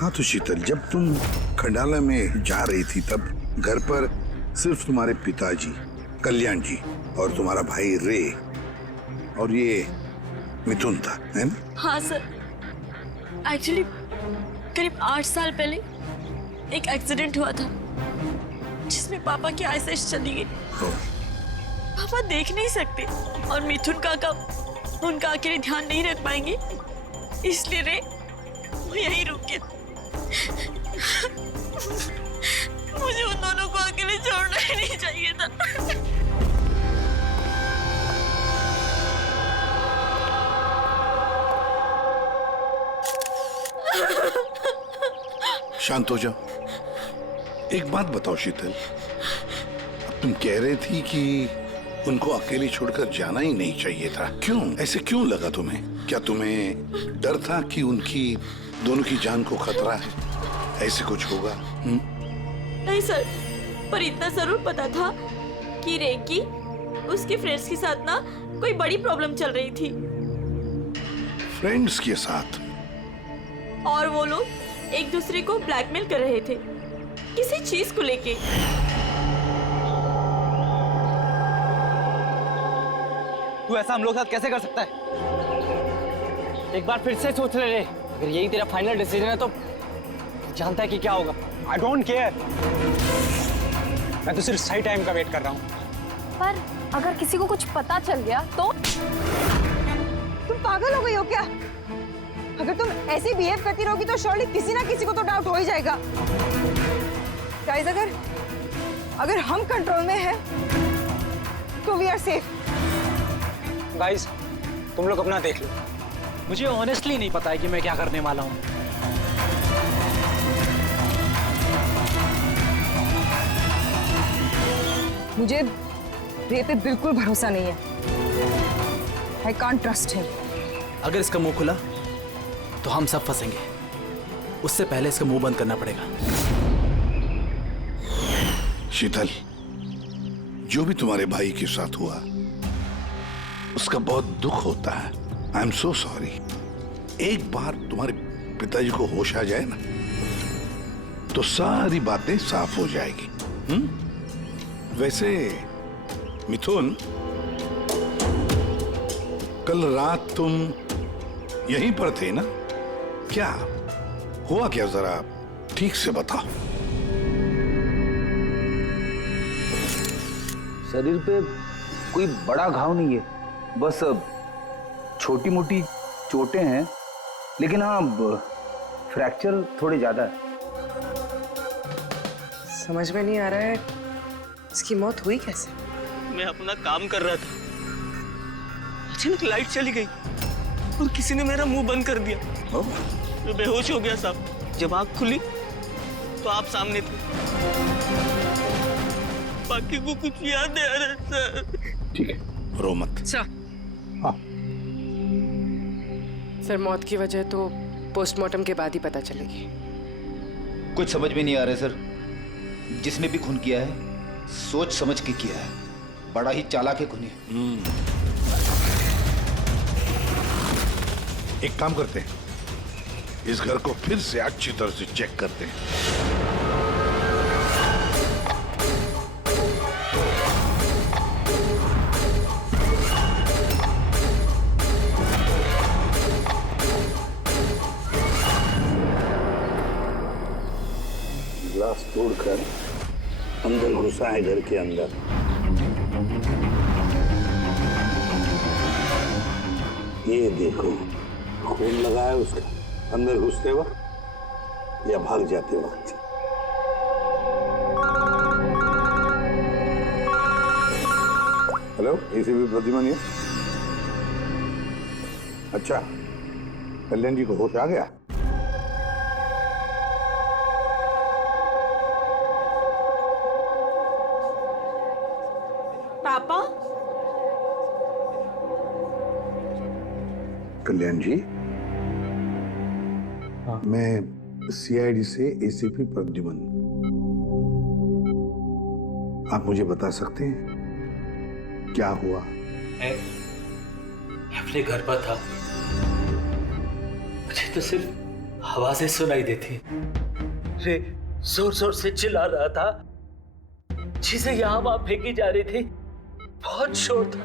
हाँ तो शीतल, जब तुम खंडाला में जा रही थी तब घर पर सिर्फ तुम्हारे पिताजी कल्याण जी और तुम्हारा भाई रे और ये मिथुन था, है ना? हाँ सर, एक्चुअली करीब 8 साल पहले एक एक्सीडेंट हुआ था जिसमें पापा की आईसाइट चली गई। पापा देख नहीं सकते और मिथुन काका उनका अकेले ध्यान नहीं रख पाएंगे, इसलिए रे वो यहीं रुके। मुझे उन दोनों को अकेले छोड़ना ही नहीं चाहिए था। शांत हो जाओ। एक बात बताओ शीतल, अब तुम कह रहे थी कि उनको अकेले छोड़कर जाना ही नहीं चाहिए था, क्यों? ऐसे क्यों लगा तुम्हें? क्या तुम्हें डर था कि उनकी दोनों की जान को खतरा है, ऐसे कुछ होगा? नहीं सर, पर इतना जरूर पता था कि रे की उसके फ्रेंड्स के साथ ना कोई बड़ी प्रॉब्लम चल रही थी। फ्रेंड्स के साथ? और वो लोग एक दूसरे को ब्लैकमेल कर रहे थे किसी चीज को लेके। तू ऐसा हम लोग के साथ कैसे कर सकता है? एक बार फिर से सोच ले रे, अगर यही तेरा फाइनल डिसीजन है तो जानता है कि क्या होगा। आई डोंट केयर, मैं तो सिर्फ सही टाइम का वेट कर रहा हूँ। पर अगर किसी को कुछ पता चल गया तो? तुम पागल हो गई हो क्या? अगर तुम ऐसे बिहेव करती रहोगी तो श्योरली किसी ना किसी को तो डाउट हो ही जाएगा। गाइस, अगर हम कंट्रोल में हैं तो वी आर सेफ। गाइस, तुम लोग अपना देख लो। मुझे ऑनेस्टली नहीं पता है कि मैं क्या करने वाला हूँ। मुझे रे पे बिल्कुल भरोसा नहीं है। I can't trust him. अगर इसका मुंह खुला तो हम सब फंसेंगे। उससे पहले इसका मुंह बंद करना पड़ेगा। शीतल, जो भी तुम्हारे भाई के साथ हुआ उसका बहुत दुख होता है। I am so sorry. एक बार तुम्हारे पिताजी को होश आ जाए ना तो सारी बातें साफ हो जाएगी। वैसे मिथुन, कल रात तुम यहीं पर थे ना? क्या हुआ, क्या जरा ठीक से बताओ। शरीर पे कोई बड़ा घाव नहीं है, बस छोटी मोटी चोटें हैं, लेकिन हाँ फ्रैक्चर थोड़े ज्यादा है। समझ में नहीं आ रहा है इसकी मौत हुई कैसे? मैं अपना काम कर रहा था, अचानक लाइट चली गई और किसी ने मेरा मुंह बंद कर दिया। मैं बेहोश हो गया साहब। जब आँख खुली तो आप सामने थे। बाकी को कुछ याद नहीं आ रहा सर। ठीक है, रो मत। हाँ। सर, मौत की वजह तो पोस्टमार्टम के बाद ही पता चलेगी। कुछ समझ में नहीं आ रहा है सर। जिसने भी खून किया है सोच समझ के किया है। बड़ा ही चालाक है खूनी। एक काम करते हैं, इस घर को फिर से अच्छी तरह से चेक करते हैं। ग्लास तोड़कर अंदर घुसा है घर के अंदर। ये देखो, खून लगा है उसका अंदर घुसते वक्त या भाग जाते वक्त। हेलो, एसीपी प्रद्युमन ये। अच्छा, कल्याण जी को होश आ गया? पापा? कल्याण जी, मैं सीआईडी से एसीपी प्रद्युमन। आप मुझे बता सकते हैं क्या हुआ? मैं अपने घर पर था, मुझे तो सिर्फ आवाजें सुनाई देती। रे जोर जोर से चिल्ला रहा था, चीजें यहाँ वहां फेंकी जा रही थी, बहुत शोर था,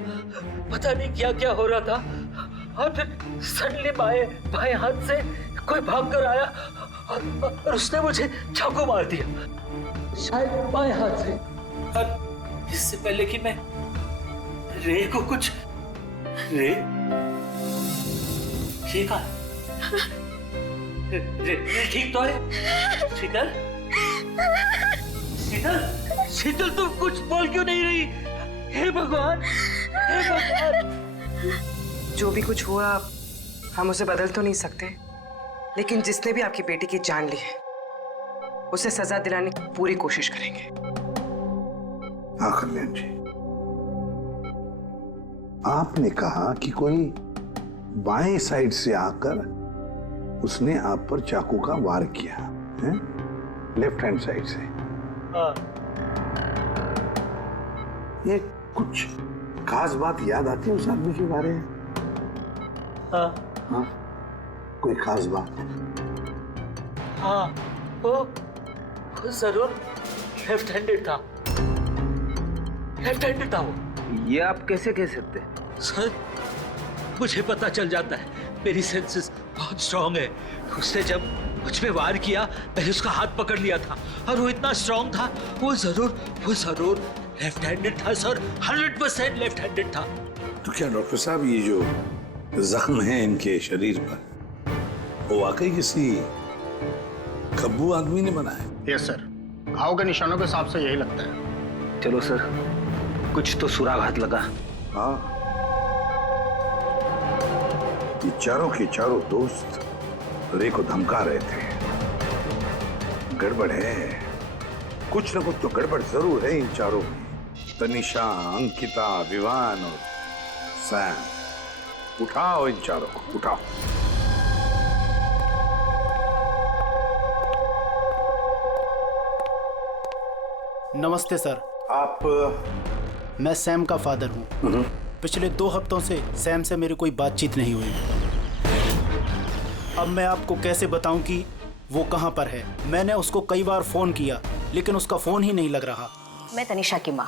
पता नहीं क्या क्या हो रहा था। और फिर सडनली बाएं हाथ से कोई भागकर आया और उसने मुझे चाकू मार दिया, शायद बाएं हाथ से। और इससे पहले कि मैं रे को कुछ रे ठीक है, रे ठीक तो है? शीतल, शीतल, शीतल तुम कुछ बोल क्यों नहीं रही? हे भगवान, हे भगवान। जो भी कुछ हुआ हम उसे बदल तो नहीं सकते, लेकिन जिसने भी आपकी बेटी की जान ली है उसे सजा दिलाने की पूरी कोशिश करेंगे। हाँ कल्याण जी, आपने कहा कि कोई बाएं साइड से आकर उसने आप पर चाकू का वार किया है, लेफ्ट हैंड साइड से। ये कुछ खास बात याद आती है उस आदमी के बारे में? हाँ, कोई खास बात? हाँ, वो जरूर लेफ्ट हैंडेड था, लेफ्ट हैंडेड था वो। ये आप कैसे कह सकते? सर, मुझे पता चल जाता है, मेरी सेंसेस बहुत स्ट्रांग है। उसने जब मुझ पे वार किया, मैंने उसका हाथ पकड़ लिया था और वो इतना स्ट्रांग था, वो जरूर लेफ्ट हैंडेड था सर, 100% लेफ्ट हैंडेड था। तो क्या डॉक्टर साहब, ये जो जख्म है इनके शरीर पर, वो वाकई किसी खब्बू आदमी ने बनाया? यस सर, घाव के निशानों के हिसाब से यही लगता है। चलो सर, कुछ तो सुराग लगा। हाँ, ये चारों के चारों दोस्त रे को धमका रहे थे। गड़बड़ है, कुछ न कुछ तो गड़बड़ जरूर है इन चारों में। तनिषा, अंकिता, विवान और सैम। उठाओ इन चारों को, उठाओ। नमस्ते सर। आप? मैं सैम का फादर हूँ। पिछले 2 हफ्तों से सैम से मेरी कोई बातचीत नहीं हुई। अब मैं आपको कैसे बताऊं कि वो कहाँ पर है? मैंने उसको कई बार फोन किया, लेकिन उसका फोन ही नहीं लग रहा। मैं तनिषा की माँ।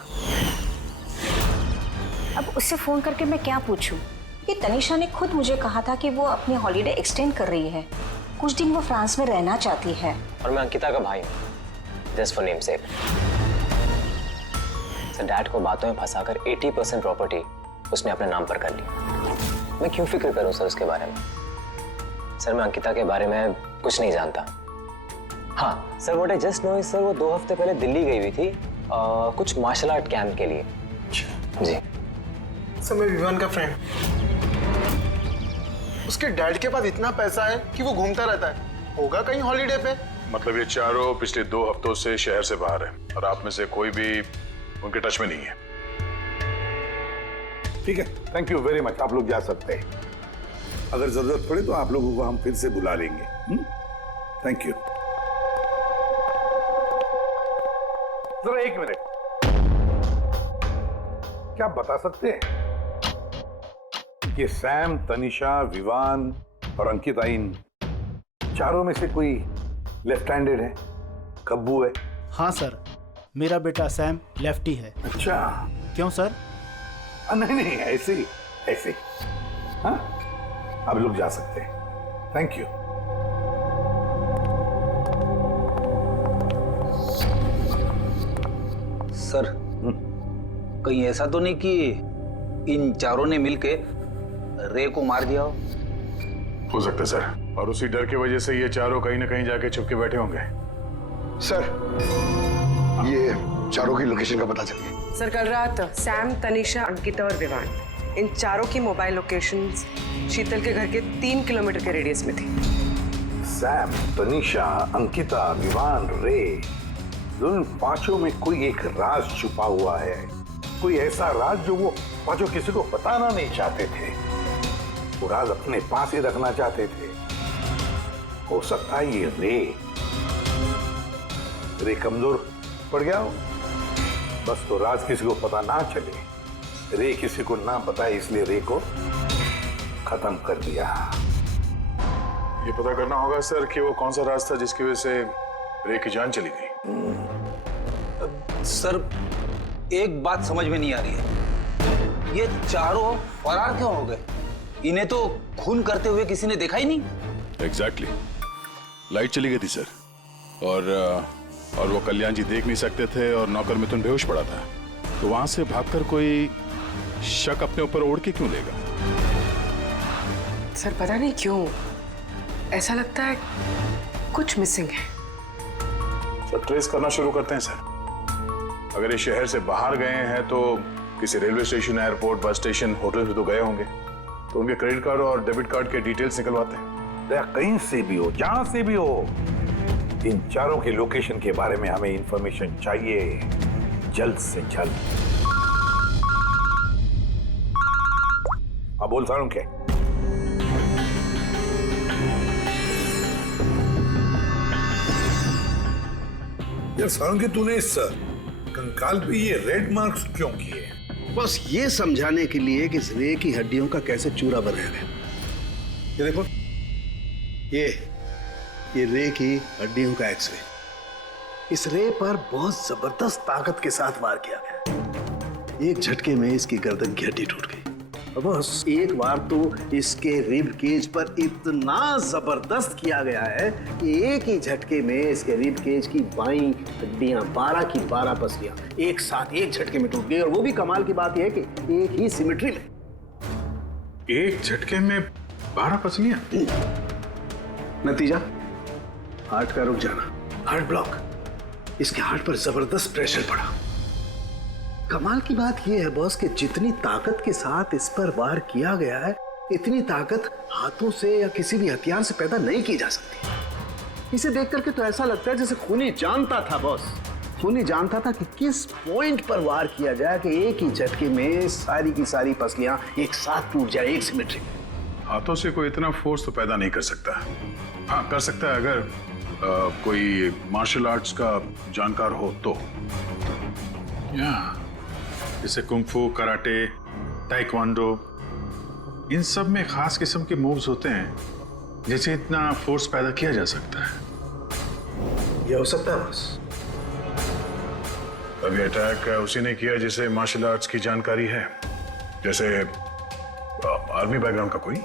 अब उससे फोन करके मैं क्या पूछूं? कि तनिषा ने खुद मुझे कहा था कि वो अपनी हॉलीडे एक्सटेंड कर रही है, कुछ दिन वो फ्रांस में रहना चाहती है। और मैं अंकिता का भाई हूँ, just for name sec. Sir, dad को बातों में फंसाकर 80% प्रॉपर्टी उसने अपने नाम पर कर ली। मैं क्यों फिक्र करूँ सर उसके बारे में? सर, मैं अंकिता के बारे में कुछ नहीं जानता। हाँ sir, what I just know is sir, वो 2 हफ्ते पहले दिल्ली गई हुई थी कुछ मार्शल आर्ट कैंप के लिए। जी सर, मैं विवान का फ्रेंड। उसके डैड के पास इतना पैसा है कि वो घूमता रहता है। होगा कहीं हॉलीडे पे। मतलब ये चारों पिछले 2 हफ्तों से शहर से बाहर है और आप में से कोई भी उनके टच में नहीं है। ठीक है, थैंक यू वेरी मच। आप लोग जा सकते हैं। अगर जरूरत पड़े तो आप लोगों को हम फिर से बुला लेंगे। Thank you. जरा 1 मिनट, क्या आप बता सकते हैं कि सैम, तनिषा, विवान और अंकिता, इन चारों में से कोई लेफ्ट हैंडेड है, खब्बू है? हाँ सर, मेरा बेटा सैम लेफ्टी है। अच्छा, क्यों सर? नहीं, ऐसे ही, ऐसे ही। हाँ, आप लोग जा सकते हैं। Thank you. सर, कहीं ऐसा तो नहीं कि इन चारों ने मिलके रे को मार दिया हो सकता है सर, और उसी डर की वजह से ये चारों कहीं ना कहीं जाके छुप के बैठे होंगे। सर, ये चारों की लोकेशन का पता चल गया। सर कल रात सैम, तनीषा, अंकिता और विवान, इन चारों की मोबाइल लोकेशंस शीतल के घर के 3 किलोमीटर के रेडियस में थी। सैम, तनीषा, अंकिता, विवान, रे, उन पांचों में कोई एक राज छुपा हुआ है। कोई ऐसा राज जो वो पांचों किसी को बताना नहीं चाहते थे। वो राज अपने पास ही रखना चाहते थे। हो सकता है ये रे कमजोर पड़ गया हो। बस तो राज किसी को पता ना चले। रे किसी को ना बताए, इसलिए रे को खत्म कर दिया। ये पता करना होगा सर कि वो कौन सा राज था जिसकी वजह से रे की जान चली गई। सर एक बात समझ में नहीं आ रही है, ये चारों फरार क्यों हो गए? इन्हें तो खून करते हुए किसी ने देखा ही नहीं। एग्जैक्टली, लाइट चली गई थी सर, और वो कल्याण जी देख नहीं सकते थे और नौकर मिथुन बेहोश पड़ा था। तो वहां से भागकर कोई शक अपने ऊपर ओढ़ के क्यों लेगा? सर पता नहीं क्यों ऐसा लगता है कुछ मिसिंग है। सर ट्रेस करना शुरू करते हैं सर। अगर ये शहर से बाहर गए हैं तो किसी railway station, airport, bus station, hotel पे तो गए होंगे। तो उनके क्रेडिट कार्ड और डेबिट कार्ड के डिटेल्स निकलवाते हैं। या कहीं से भी हो, जहां से भी हो, इन चारों के लोकेशन के बारे में हमें इंफॉर्मेशन चाहिए, जल्द से जल्द। हाँ बोल सारुण के। यार सारुण के, तूने इस कंकाल पे ये रेड मार्क्स क्यों किए? बस ये समझाने के लिए कि इस रे की हड्डियों का कैसे चूरा बनाया गया। ये देखो, ये रे की हड्डियों का एक्सरे। इस रे पर बहुत जबरदस्त ताकत के साथ वार किया गया। एक झटके में इसकी गर्दन की हड्डी टूट गई। बस एक बार तो इसके रिब केज पर इतना जबरदस्त किया गया है कि एक ही झटके में इसके रिब केज की बाईं हड्डियां 12 की 12 पसलियां एक साथ एक झटके में टूट गई। और वो भी कमाल की बात यह है कि एक ही सिमेट्री में। एक झटके में 12 पसलियां? नतीजा हार्ट का रुक जाना, हार्ट ब्लॉक। इसके हार्ट पर जबरदस्त प्रेशर पड़ा। कमाल की बात यह है बॉस कि जितनी ताकत के साथ इस पर वार किया गया है, इतनी ताकत हाथों से या किसी भी हथियार से पैदा नहीं की जा सकती। इसे देख करके तो ऐसा लगता है जैसे खूनी जानता था बॉस, खूनी जानता था कि किस पॉइंट पर वार किया जाए कि एक ही झटके में सारी की सारी पसलियां एक साथ टूट जाए, एक सिमेट्री। हाथों से कोई इतना फोर्स तो पैदा नहीं कर सकता। हाँ कर सकता है अगर कोई मार्शल आर्ट्स का जानकार हो तो। जैसे कुंग-फू, कराटे, ताइक्वांडो, इन सब में खास किस्म के मूव्स होते हैं जिससे इतना फोर्स पैदा किया जा सकता है। ये हो सकता है बस। अभी अटैक उसी ने किया जिसे मार्शल आर्ट्स की जानकारी है, जैसे आर्मी बैकग्राउंड का कोई।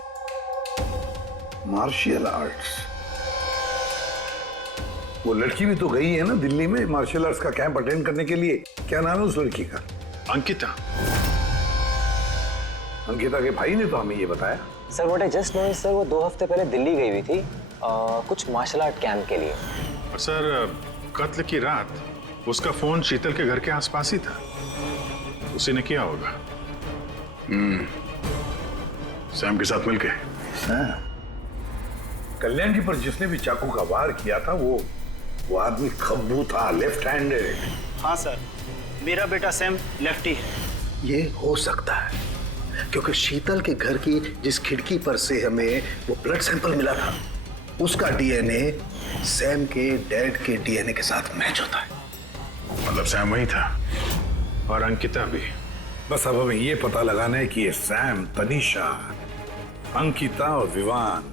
Martial arts? वो लड़की भी तो गई है ना दिल्ली में मार्शल आर्ट्स का कैंप अटेंड करने के लिए। क्या नाम है उस लड़की का? अंकिता। अंकिता के भाई ने तो हमें ये बताया। Sir what I just know sir, वो 2 हफ्ते पहले दिल्ली गई हुई थी कुछ मार्शल आर्ट कैंप के लिए। और सर कत्ल की रात उसका फोन शीतल के घर के आसपास ही था। उसी ने किया होगा। सैम के साथ मिलके। कल्याण जी पर जिसने भी चाकू का वार किया था वो आदमी खब्बू था, लेफ्ट हैंडेड। हाँ सर, मेरा बेटा सैम लेफ्टी है। ये हो सकता है क्योंकि शीतल के घर की जिस खिड़की पर से हमें वो ब्लड सैंपल मिला था, उसका डीएनए सैम के डैड के डीएनए के साथ मैच होता है। मतलब सैम वही था और अंकिता भी। बस अब हमें ये पता लगाना है कि ये सैम, तनीषा, अंकिता और विवान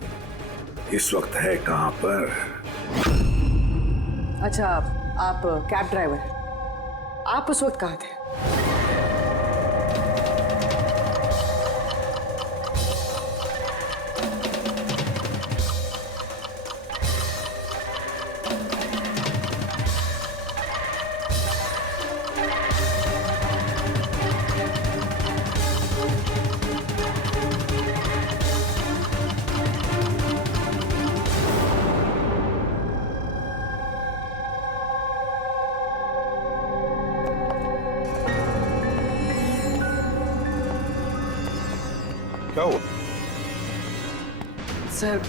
इस वक्त है कहां पर। अच्छा आप कैब ड्राइवर हैं, आप उस वक्त कहाँ थे? क्या हुआ? सर,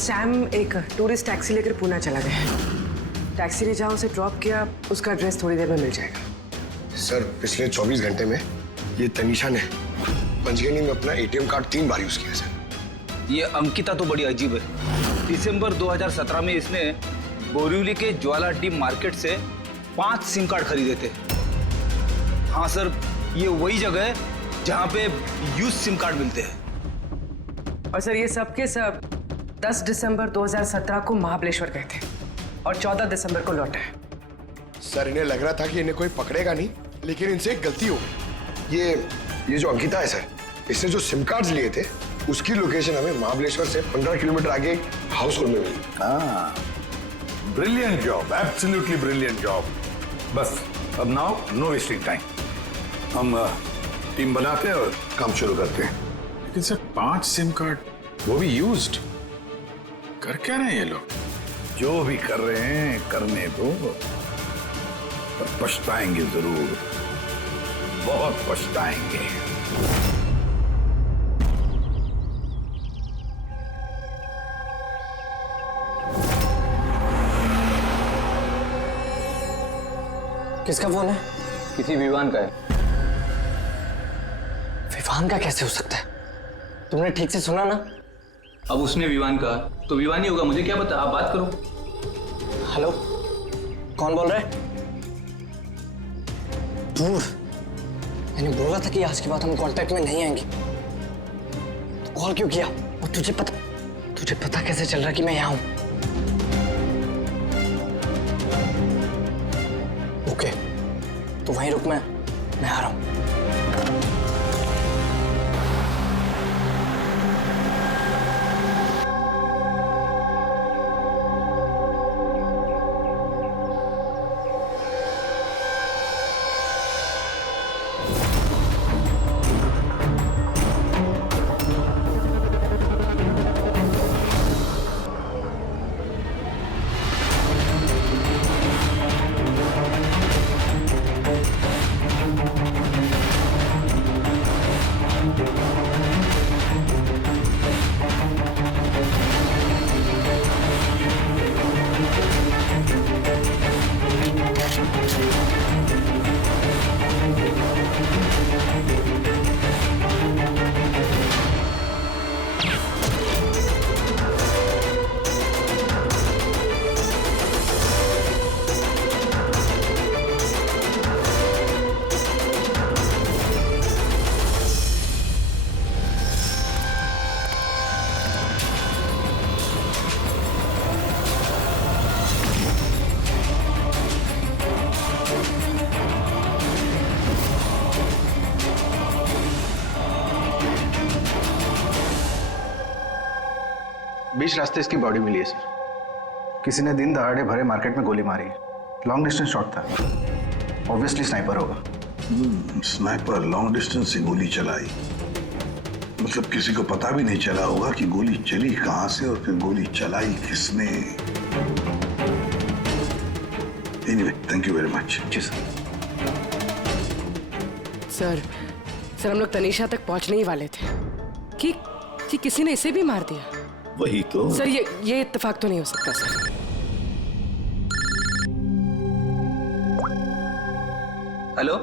सैम एक टूरिस्ट टैक्सी लेकर पूना चला गया। टैक्सी ने जहाँ उसे ड्रॉप किया उसका एड्रेस थोड़ी देर में मिल जाएगा। सर, पिछले 24 घंटे में ये तनीषा ने पंचगनी में अपना एटीएम कार्ड 3 बार यूज किया सर। ये अंकिता तो बड़ी अजीब है। दिसंबर 2017 में इसने बोरिवली के ज्वाला डी मार्केट से 5 सिम कार्ड खरीदे थे। हाँ सर, ये वही जगह है जहाँ पे यूज सिम कार्ड मिलते हैं। और सर, ये सब के सब 10 दिसंबर 2017 को महाबलेश्वर गए थे और 14 दिसंबर को लौटे। सर, इन्हें लग रहा था कि इन्हें कोई पकड़ेगा नहीं, लेकिन इनसे एक गलती हो गई। ये जो अंकिता है सर, इसने जो सिम कार्ड्स लिए थे उसकी लोकेशन हमें महाबलेश्वर से 15 किलोमीटर आगे एक हाउस होल्ड में मिली। हाँ, brilliant job, absolutely brilliant job. बस अब नाउ नो वेस्टिंग टाइम, हम टीम बनाते हैं और काम शुरू करते हैं। लेकिन सर 5 सिम कार्ड, वो भी यूज्ड, कर क्या रहे हैं ये लोग? जो भी कर रहे हैं करने दो, पर पछताएंगे जरूर, बहुत पछताएंगे। किसका फोन है? किसी विवान का है। विवान का कैसे हो सकता है? तुमने ठीक से सुना ना? अब उसने विवान कहा तो विवान ही होगा, मुझे क्या पता, आप बात करो। हेलो, कौन बोल रहा है? दूर। मैंने बोला था कि आज के बाद हम कांटेक्ट में नहीं आएंगे, तो कॉल क्यों किया? और तुझे पता कैसे चल रहा कि मैं यहाँ हूं? ओके, तो वहीं रुक, मैं आ रहा हूं। बीच रास्ते इसकी बॉडी मिली है सर। किसी ने दिन दहाड़े भरे मार्केट में गोली मारी है। लॉन्ग डिस्टेंस शॉट था, ऑब्वियसली स्नाइपर होगा। स्नाइपर लॉन्ग डिस्टेंस से गोली चलाई, मतलब किसी को पता भी नहीं चला होगा कि गोली चली कहां से और फिर गोली चलाई किसने। Anyway, thank you very much. जी सर। सर, हम लोग तनीषा तक पहुंचने ही वाले थे कि किसी ने इसे भी मार दिया। वही तो सर, ये इत्तेफाक तो नहीं हो सकता सर। हेलो,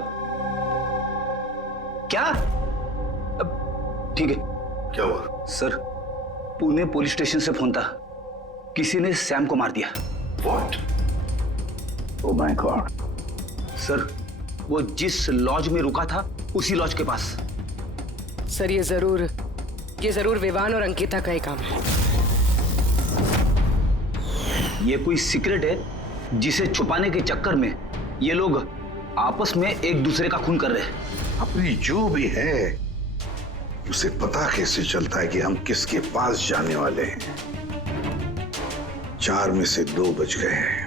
क्या? ठीक है। क्या हुआ? सर, पुणे पुलिस स्टेशन से फोन था, किसी ने सैम को मार दिया। What? Oh my God. Sir, वो जिस लॉज में रुका था उसी लॉज के पास। सर, ये जरूर विवान और अंकिता का ही काम है। ये कोई सीक्रेट है जिसे छुपाने के चक्कर में ये लोग आपस में एक दूसरे का खून कर रहे हैं। अपनी जो भी है उसे पता कैसे चलता है कि हम किसके पास जाने वाले हैं? 4 में से 2 बच गए हैं,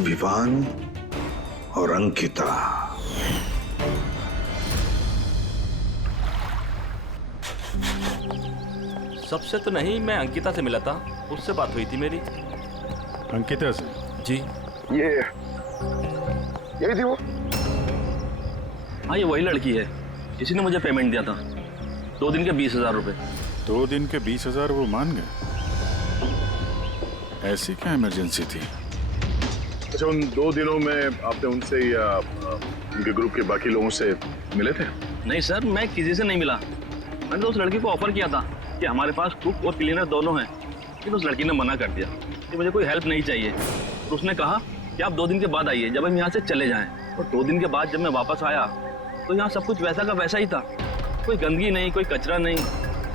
विवान और अंकिता। सबसे तो नहीं, मैं अंकिता से मिला था, उससे बात हुई थी मेरी। अंकिता से? जी। यही थी वो? हाँ, ये वही लड़की है, इसी ने मुझे पेमेंट दिया था। 2 दिन के 20,000 रुपए। 2 दिन के 20,000 वो मान गए? ऐसी क्या इमरजेंसी थी? अच्छा, उन 2 दिनों में आपने उनसे या उनके ग्रुप के बाकी लोगों से मिले थे? नहीं सर, मैं किसी से नहीं मिला। मैंने तो उस लड़की को ऑफर किया था कि हमारे पास कुक और क्लीनर दोनों हैं, लेकिन उस लड़की ने मना कर दिया कि मुझे कोई हेल्प नहीं चाहिए। तो उसने कहा कि आप 2 दिन के बाद आइए, जब हम यहाँ से चले जाएं। और 2 दिन के बाद जब मैं वापस आया तो यहाँ सब कुछ वैसा का वैसा ही था, कोई गंदगी नहीं, कोई कचरा नहीं,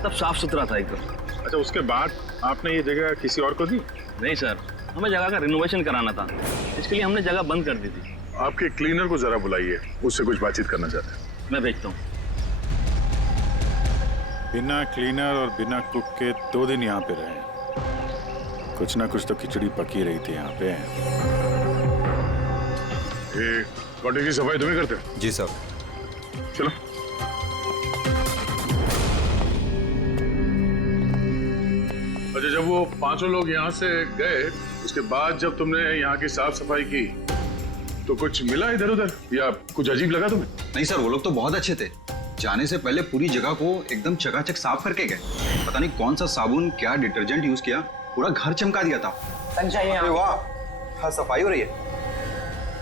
सब साफ सुथरा था एकदम। अच्छा, उसके बाद आपने ये जगह किसी और को दी? नहीं सर, हमें जगह का रिनोवेशन कराना था, इसके लिए हमने जगह बंद कर दी थी। आपके क्लीनर को जरा बुलाइए, उससे कुछ बातचीत करना चाहते हैं। मैं भेजता हूँ। बिना क्लीनर और बिना कुक के 2 दिन यहाँ पे रहे। कुछ ना कुछ तो खिचड़ी पकी रही थी यहाँ पे। ये कॉटेज की सफाई तुम्हें करते हो? जी सर। चलो। अच्छा, जब वो 5 लोग यहाँ से गए, उसके बाद जब तुमने यहाँ की साफ सफाई की तो कुछ मिला इधर उधर या कुछ अजीब लगा तुम्हें? नहीं सर, वो लोग तो बहुत अच्छे थे। जाने से पहले पूरी जगह को एकदम चकाचक साफ करके गए। पता नहीं कौन सा साबुन, क्या डिटर्जेंट यूज किया, पूरा घर चमका दिया था। अरे वाह, हाँ सफाई हो रही है।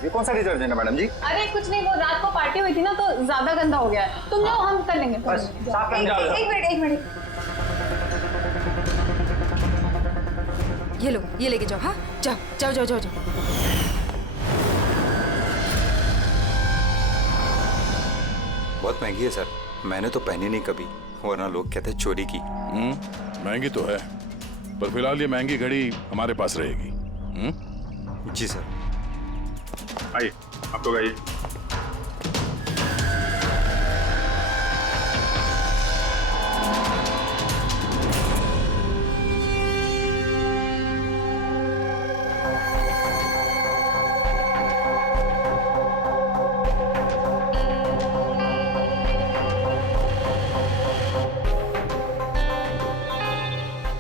ये कौन सा डिटर्जेंट है मैडम जी? अरे कुछ नहीं, वो रात को पार्टी हुई थी ना तो ज्यादा गंदा हो गया है। तुम जाओ, हम कर लेंगे। एक मिनट। ये लो, ये लेके जाओ। हाँ, जाओ। बहुत महंगी है सर, मैंने तो पहनी नहीं कभी, वरना लोग कहते चोरी की। महंगी तो है, पर फिलहाल ये महंगी घड़ी हमारे पास रहेगी। जी सर। आइए, आप लोग आइए।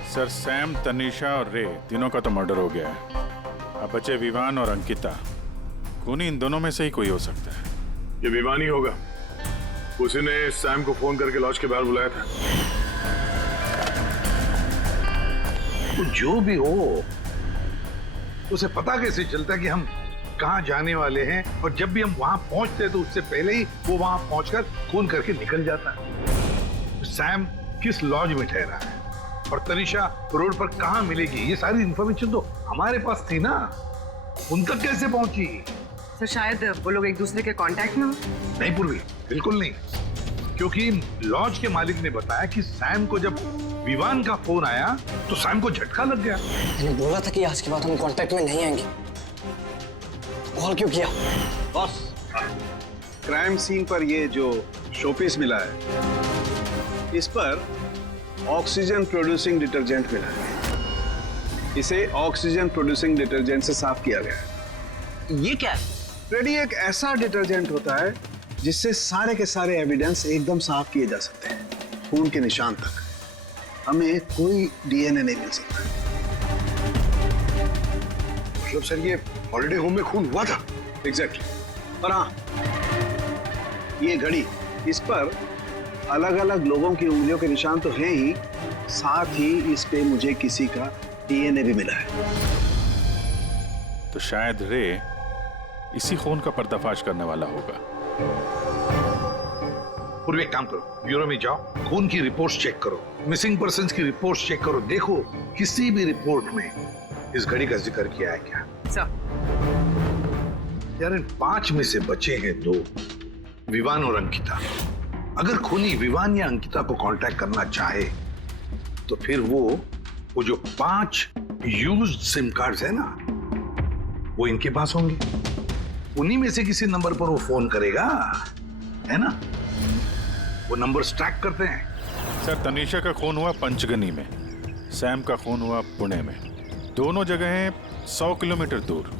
सर, सैम, तनीषा और रे तीनों का तो मर्डर हो गया है। अब बचे विवान और अंकिता। खूनी इन दोनों में से ही कोई हो सकता है। ये विवान ही होगा, उसी ने सैम को फोन करके लॉज के बाहर बुलाया था। तो जो भी हो, उसे पता कैसे चलता कि हम कहाँ जाने वाले हैं, और जब भी हम वहां पहुंचते हैं तो उससे पहले ही वो वहां पहुंचकर फोन करके निकल जाता है। सैम किस लॉज में ठहरा है और तनीषा रोड पर कहाँ मिलेगी, ये सारी इंफॉर्मेशन तो हमारे पास थी ना। उन तक कैसे पहुंची? सर, शायद वो लोग एक दूसरे के कांटेक्ट में हो। नहीं पूर्वी, बिल्कुल नहीं, क्योंकि लॉज के मालिक ने बताया कि सैम को जब विवान का फोन आया तो सैम को झटका लग गया। मैंने बोला था कि आज के बाद हम कांटेक्ट में नहीं आएंगे। कॉल क्यों किया? बॉस, क्राइम सीन पर ये जो शोपीस मिला है, इस पर ऑक्सीजन प्रोड्यूसिंग डिटर्जेंट मिला है। इसे ऑक्सीजन प्रोड्यूसिंग डिटर्जेंट से साफ किया गया है। ये क्या है? रेडी एक ऐसा डिटर्जेंट होता है जिससे सारे के सारे एविडेंस एकदम साफ किए जा सकते हैं, खून के निशान तक। हमें कोई डीएनए नहीं मिल सकता। मतलब सर, ये हॉलिडे होम में खून हुआ था? एग्जैक्टली। पर हाँ, ये घड़ी, इस पर अलग अलग लोगों की उंगलियों के निशान तो हैं ही, साथ ही इस पे मुझे किसी का डीएनए भी मिला है। तो शायद रे इसी खून का पर्दाफाश करने वाला होगा। पूर्व एक काम करो, ब्यूरो में जाओ, खून की रिपोर्ट्स चेक करो, मिसिंग पर्सन्स की रिपोर्ट्स चेक करो, देखो किसी भी रिपोर्ट में इस घड़ी का जिक्र किया है क्या। यार, इन 5 में से बचे हैं 2, विवान और अंकिता। अगर खूनी विवान या अंकिता को कांटेक्ट करना चाहे तो फिर वो जो 5 यूज्ड सिम कार्ड्स है ना, वो इनके पास होंगे। उन्हीं में से किसी नंबर पर वो फोन करेगा, है ना। वो नंबर ट्रैक करते हैं। सर, तनीषा का खून हुआ पंचगनी में, सैम का खून हुआ पुणे में। दोनों जगहें 100 किलोमीटर दूर,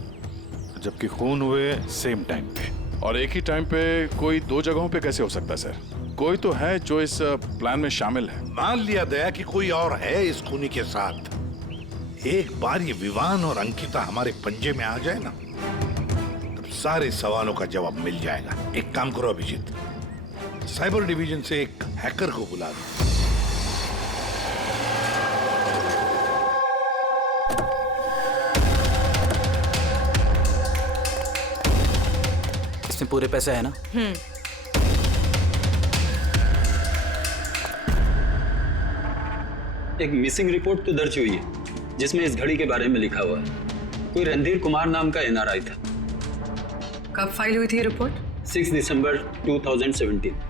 जबकि खून हुए सेम टाइम पे। और एक ही टाइम पे कोई 2 जगहों पे कैसे हो सकता है सर? कोई तो है जो इस प्लान में शामिल है। मान लिया गया कि कोई और है इस खूनी के साथ। एक बार ये विवान और अंकिता हमारे पंजे में आ जाए ना, तब सारे सवालों का जवाब मिल जाएगा। एक काम करो अभिजीत, साइबर डिवीजन से एक हैकर को बुला दो। इसमें पूरे पैसे है ना? एक मिसिंग रिपोर्ट तो दर्ज हुई है जिसमें इस घड़ी के बारे में लिखा हुआ है। कोई रणधीर कुमार नाम का NRI था। कब फाइल हुई थी रिपोर्ट? 6 दिसंबर 2017।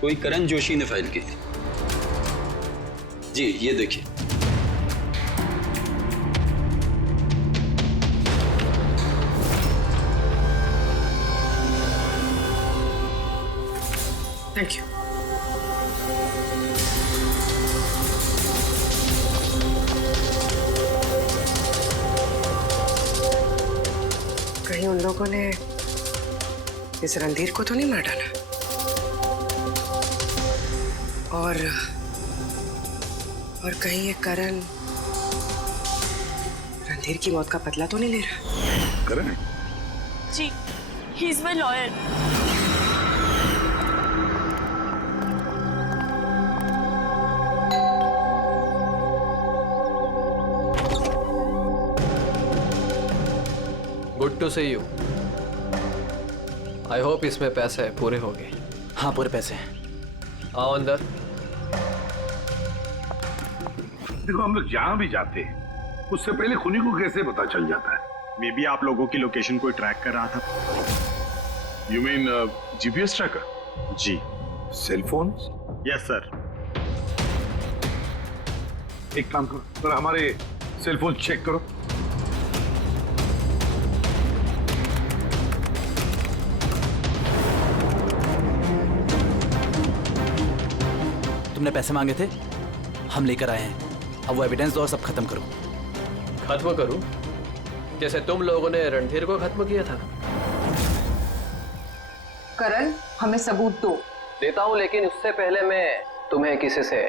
कोई करण जोशी ने फाइल की थी। जी ये देखिए। Thank you. कहीं उन लोगों ने इस रणधीर को तो नहीं मार डाला? और कहीं ये करण रणधीर की मौत का बदला तो नहीं ले रहा? करण? जी, he is my lawyer. Good to see you. I hope इसमें पैसे पूरे हो गए। हाँ पूरे पैसे हैं। आओ अंदर। देखो हम लोग जहां भी जाते हैं उससे पहले खुनी को कैसे पता चल जाता है? मे बी आप लोगों की लोकेशन कोई ट्रैक कर रहा था। You mean GPS tracker? जी। Cell phone? Yes sir. एक काम करो, जरा हमारे सेल फोन चेक करो। तुमने पैसे मांगे थे, हम लेकर आए हैं। अब वो एविडेंस दो और सब खत्म करो। खत्म करूं? जैसे तुम लोगों ने रणधीर को खत्म किया था। करण, हमें सबूत दो। देता हूं, लेकिन उससे पहले मैं तुम्हें किसी से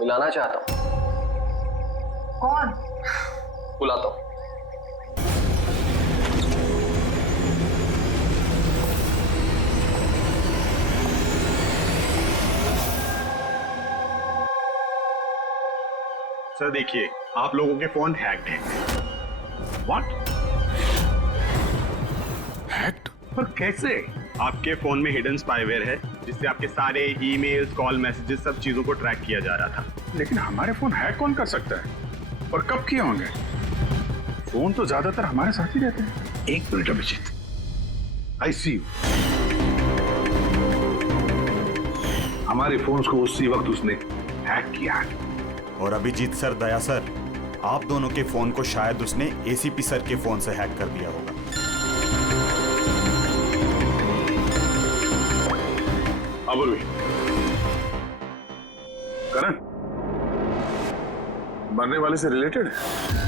मिलाना चाहता हूं। कौन? बुलाता हूं। सर देखिए, आप लोगों के फोन हैक्ड हैं। व्हाट? हैक्ड? पर कैसे? आपके फोन में हिडन स्पाईवेयर है जिससे आपके सारे ईमेल्स, कॉल, मैसेजेस, सब चीजों को ट्रैक किया जा रहा था। लेकिन हमारे फोन हैक कौन कर सकता है? और कब किए होंगे? फोन तो ज्यादातर हमारे साथ ही रहते हैं। एक minute Abhijeet, I see you. हमारे फोन्स को उसी वक्त उसने हैक किया है। और अभिजीत सर, दया सर, आप दोनों के फोन को शायद उसने ACP सर के फोन से हैक कर दिया होगा। अबुर्वी, करण मरने वाले से रिलेटेड है?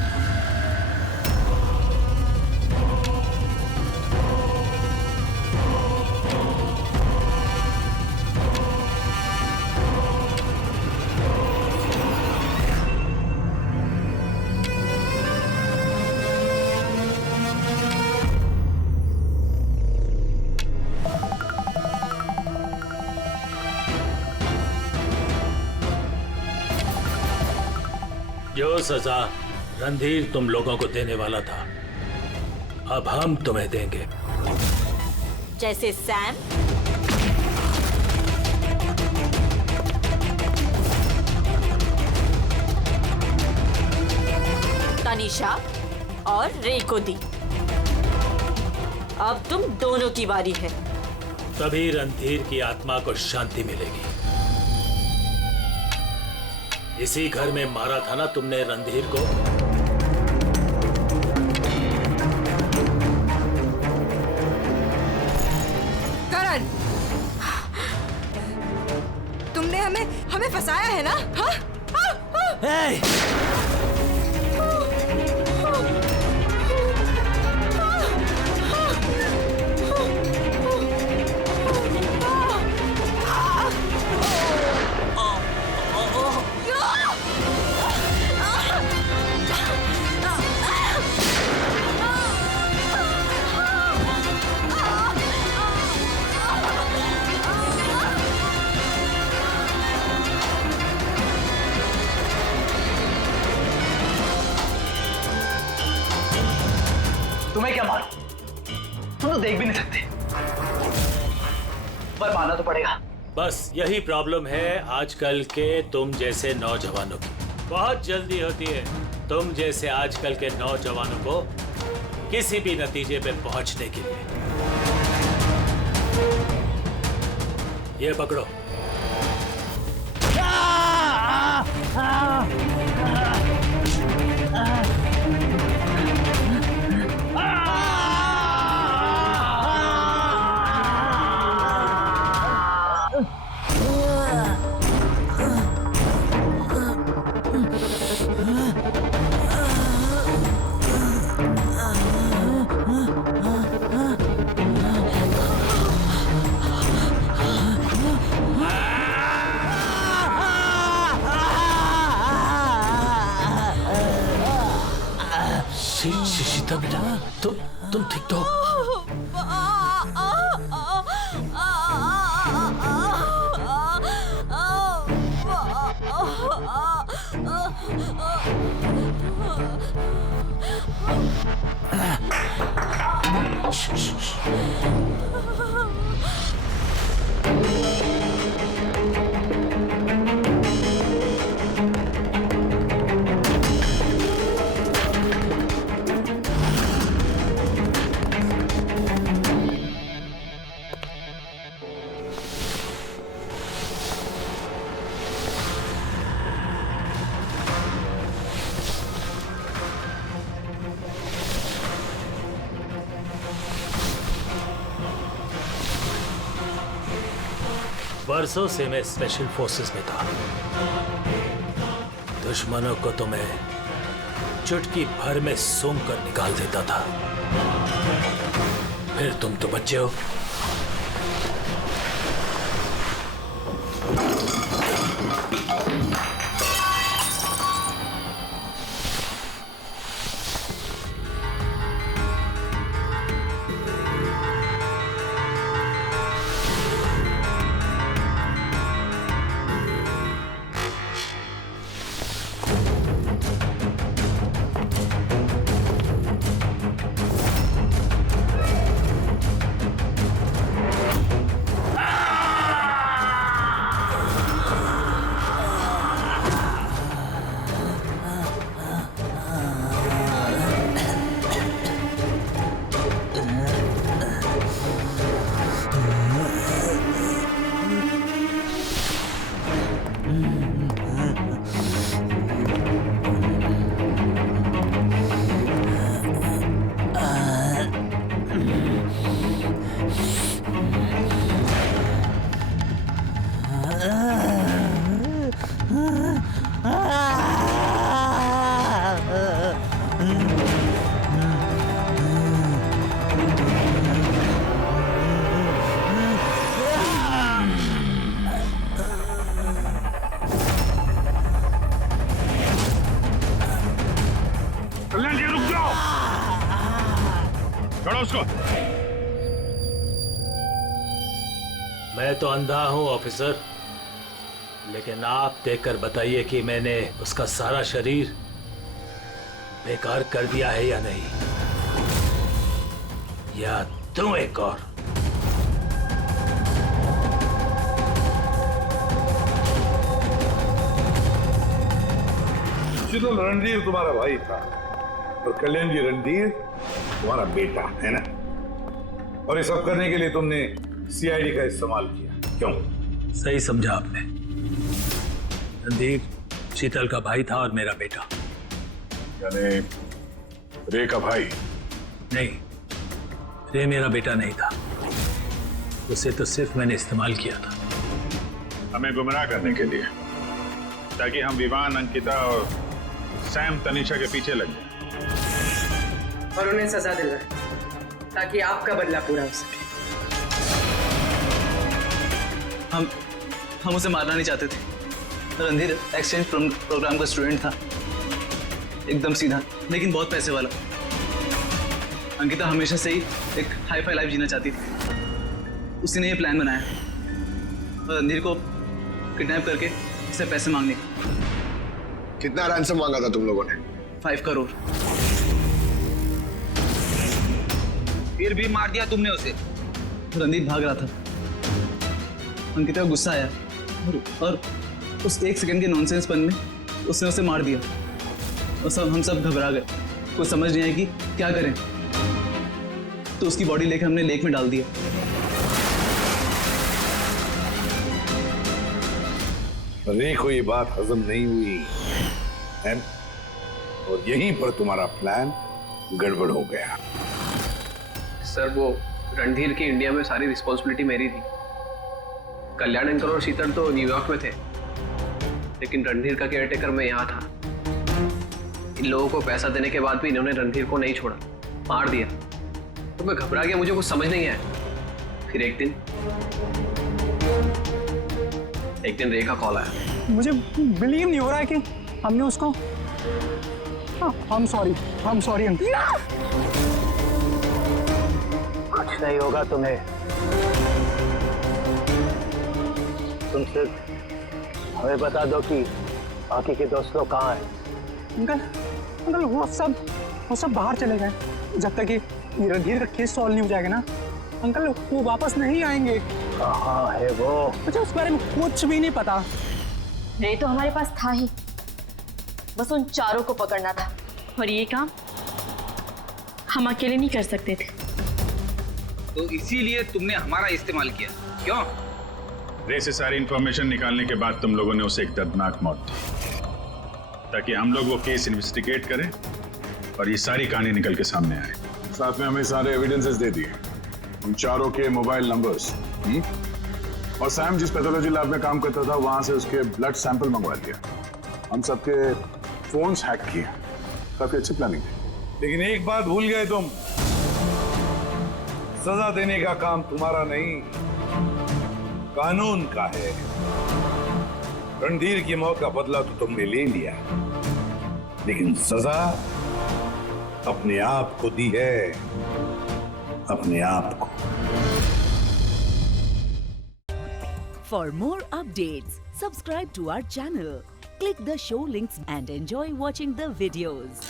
जो सजा रणधीर तुम लोगों को देने वाला था, अब हम तुम्हें देंगे। जैसे सैम, तनीषा और रे को दी। अब तुम दोनों की बारी है। तभी रणधीर की आत्मा को शांति मिलेगी। इसी घर में मारा था ना तुमने रणधीर को? करण, तुमने हमें फंसाया है ना? हाँ? तो देख भी नहीं सकते, पर मानना तो पड़ेगा। बस यही प्रॉब्लम है आजकल के तुम जैसे नौजवानों की। बहुत जल्दी होती है तुम जैसे आजकल के नौजवानों को किसी भी नतीजे पे पहुंचने के लिए। ये पकड़ो। शीतल बेटा, तुम ठीक तो हो? बरसों से मैं स्पेशल फोर्सेस में था। दुश्मनों को तो मैं चुटकी भर में सूंघ कर निकाल देता था। फिर तुम तो बच्चे हो। उसको। मैं तो अंधा हूं ऑफिसर, लेकिन आप देखकर बताइए कि मैंने उसका सारा शरीर बेकार कर दिया है या नहीं, या तुम एक और। शीतल, रणधीर तुम्हारा भाई था और कल्याण जी रणधीर तुम्हारा बेटा है ना, और ये सब करने के लिए तुमने सीआईडी का इस्तेमाल किया, क्यों? सही समझा आपने। रणधीर शीतल का भाई था और मेरा बेटा। यानी रे का भाई? नहीं, रे मेरा बेटा नहीं था, उसे तो सिर्फ मैंने इस्तेमाल किया था। हमें गुमराह करने के लिए, ताकि हम विवान, अंकिता और सैम तनीषा के पीछे लग जाए और उन्हें सजा दिलवाए, ताकि आपका बदला पूरा हो सके। हम उसे मारना नहीं चाहते थे। रणधीर एक्सचेंज प्रोग्राम का स्टूडेंट था, एकदम सीधा लेकिन बहुत पैसे वाला। अंकिता हमेशा से ही एक हाई फाई लाइफ जीना चाहती थी, उसी ने ये प्लान बनाया और रणधीर को किडनैप करके उससे पैसे मांगने का। कितना रैंसम मांगा था तुम लोगों ने? 5 करोड़। फिर भी मार दिया तुमने उसे। रणदीप भाग रहा था, अंकिता को गुस्सा आया और उस एक सेकंड के नॉनसेंसपन में उसने उसे मार दिया और हम सब घबरा गए। कुछ समझ नहीं आया कि क्या करें, तो उसकी बॉडी लेकर हमने लेक में डाल दिया। अरे कोई बात हजम नहीं हुई है? और यहीं पर तुम्हारा प्लान गड़बड़ हो गया। सर वो रणधीर की इंडिया में सारी रिस्पॉन्सिबिलिटी मेरी थी। कल्याण अंकल और शीतल तो न्यूयॉर्क में थे, लेकिन रणधीर का केयरटेकर मैं यहाँ था। इन लोगों को पैसा देने के बाद भी इन्होंने रणधीर को नहीं छोड़ा, मार दिया। तो मैं घबरा गया, मुझे कुछ समझ नहीं आया। फिर एक दिन रे का कॉल आया। मुझे बिलीव नहीं हो रहा है कि हमने उसको I'm sorry अंकिता। कुछ नहीं होगा तुम्हें, तुम सिर्फ हमें बता दो कि बाकी के दोस्त लोग कहाँ हैं। अंकल वो सब बाहर चले गए। जब तक ये रणधीर का केस सॉल्व नहीं हो जाएगा ना अंकल, वो वापस नहीं आएंगे। कहाँ है वो? मुझे उस बारे में कुछ भी नहीं पता। रे तो हमारे पास था ही, बस उन चारों को पकड़ना था, और ये काम हम अकेले नहीं कर सकते थे। तो इसीलिए तुमने हमारा इस्तेमाल किया, क्यों? रे से सारी इंफॉर्मेशन निकालने के बाद तुम लोगों ने उसे एक दर्दनाक मौत दी, ताकि हम लोग वो केस इन्वेस्टिगेट करें और ये सारी कहानी निकल के सामने आए। साथ में हमें सारे एविडेंसेस दे दिए, उन चारों के मोबाइल नंबर्स, और सैम जिस पैथोलॉजी लैब में काम करता था वहां से उसके ब्लड सैंपल मंगवा लिया। हम सबके फोन्स हैक किए। काफी अच्छी प्लानिंग थी। लेकिन एक बात भूल गए तुम, सजा देने का काम तुम्हारा नहीं, कानून का है। रणधीर की मौत का बदला तो तुमने ले लिया, लेकिन सजा अपने आप को दी है, अपने आप को। For more updates, subscribe to our channel, click the show links and enjoy watching the videos.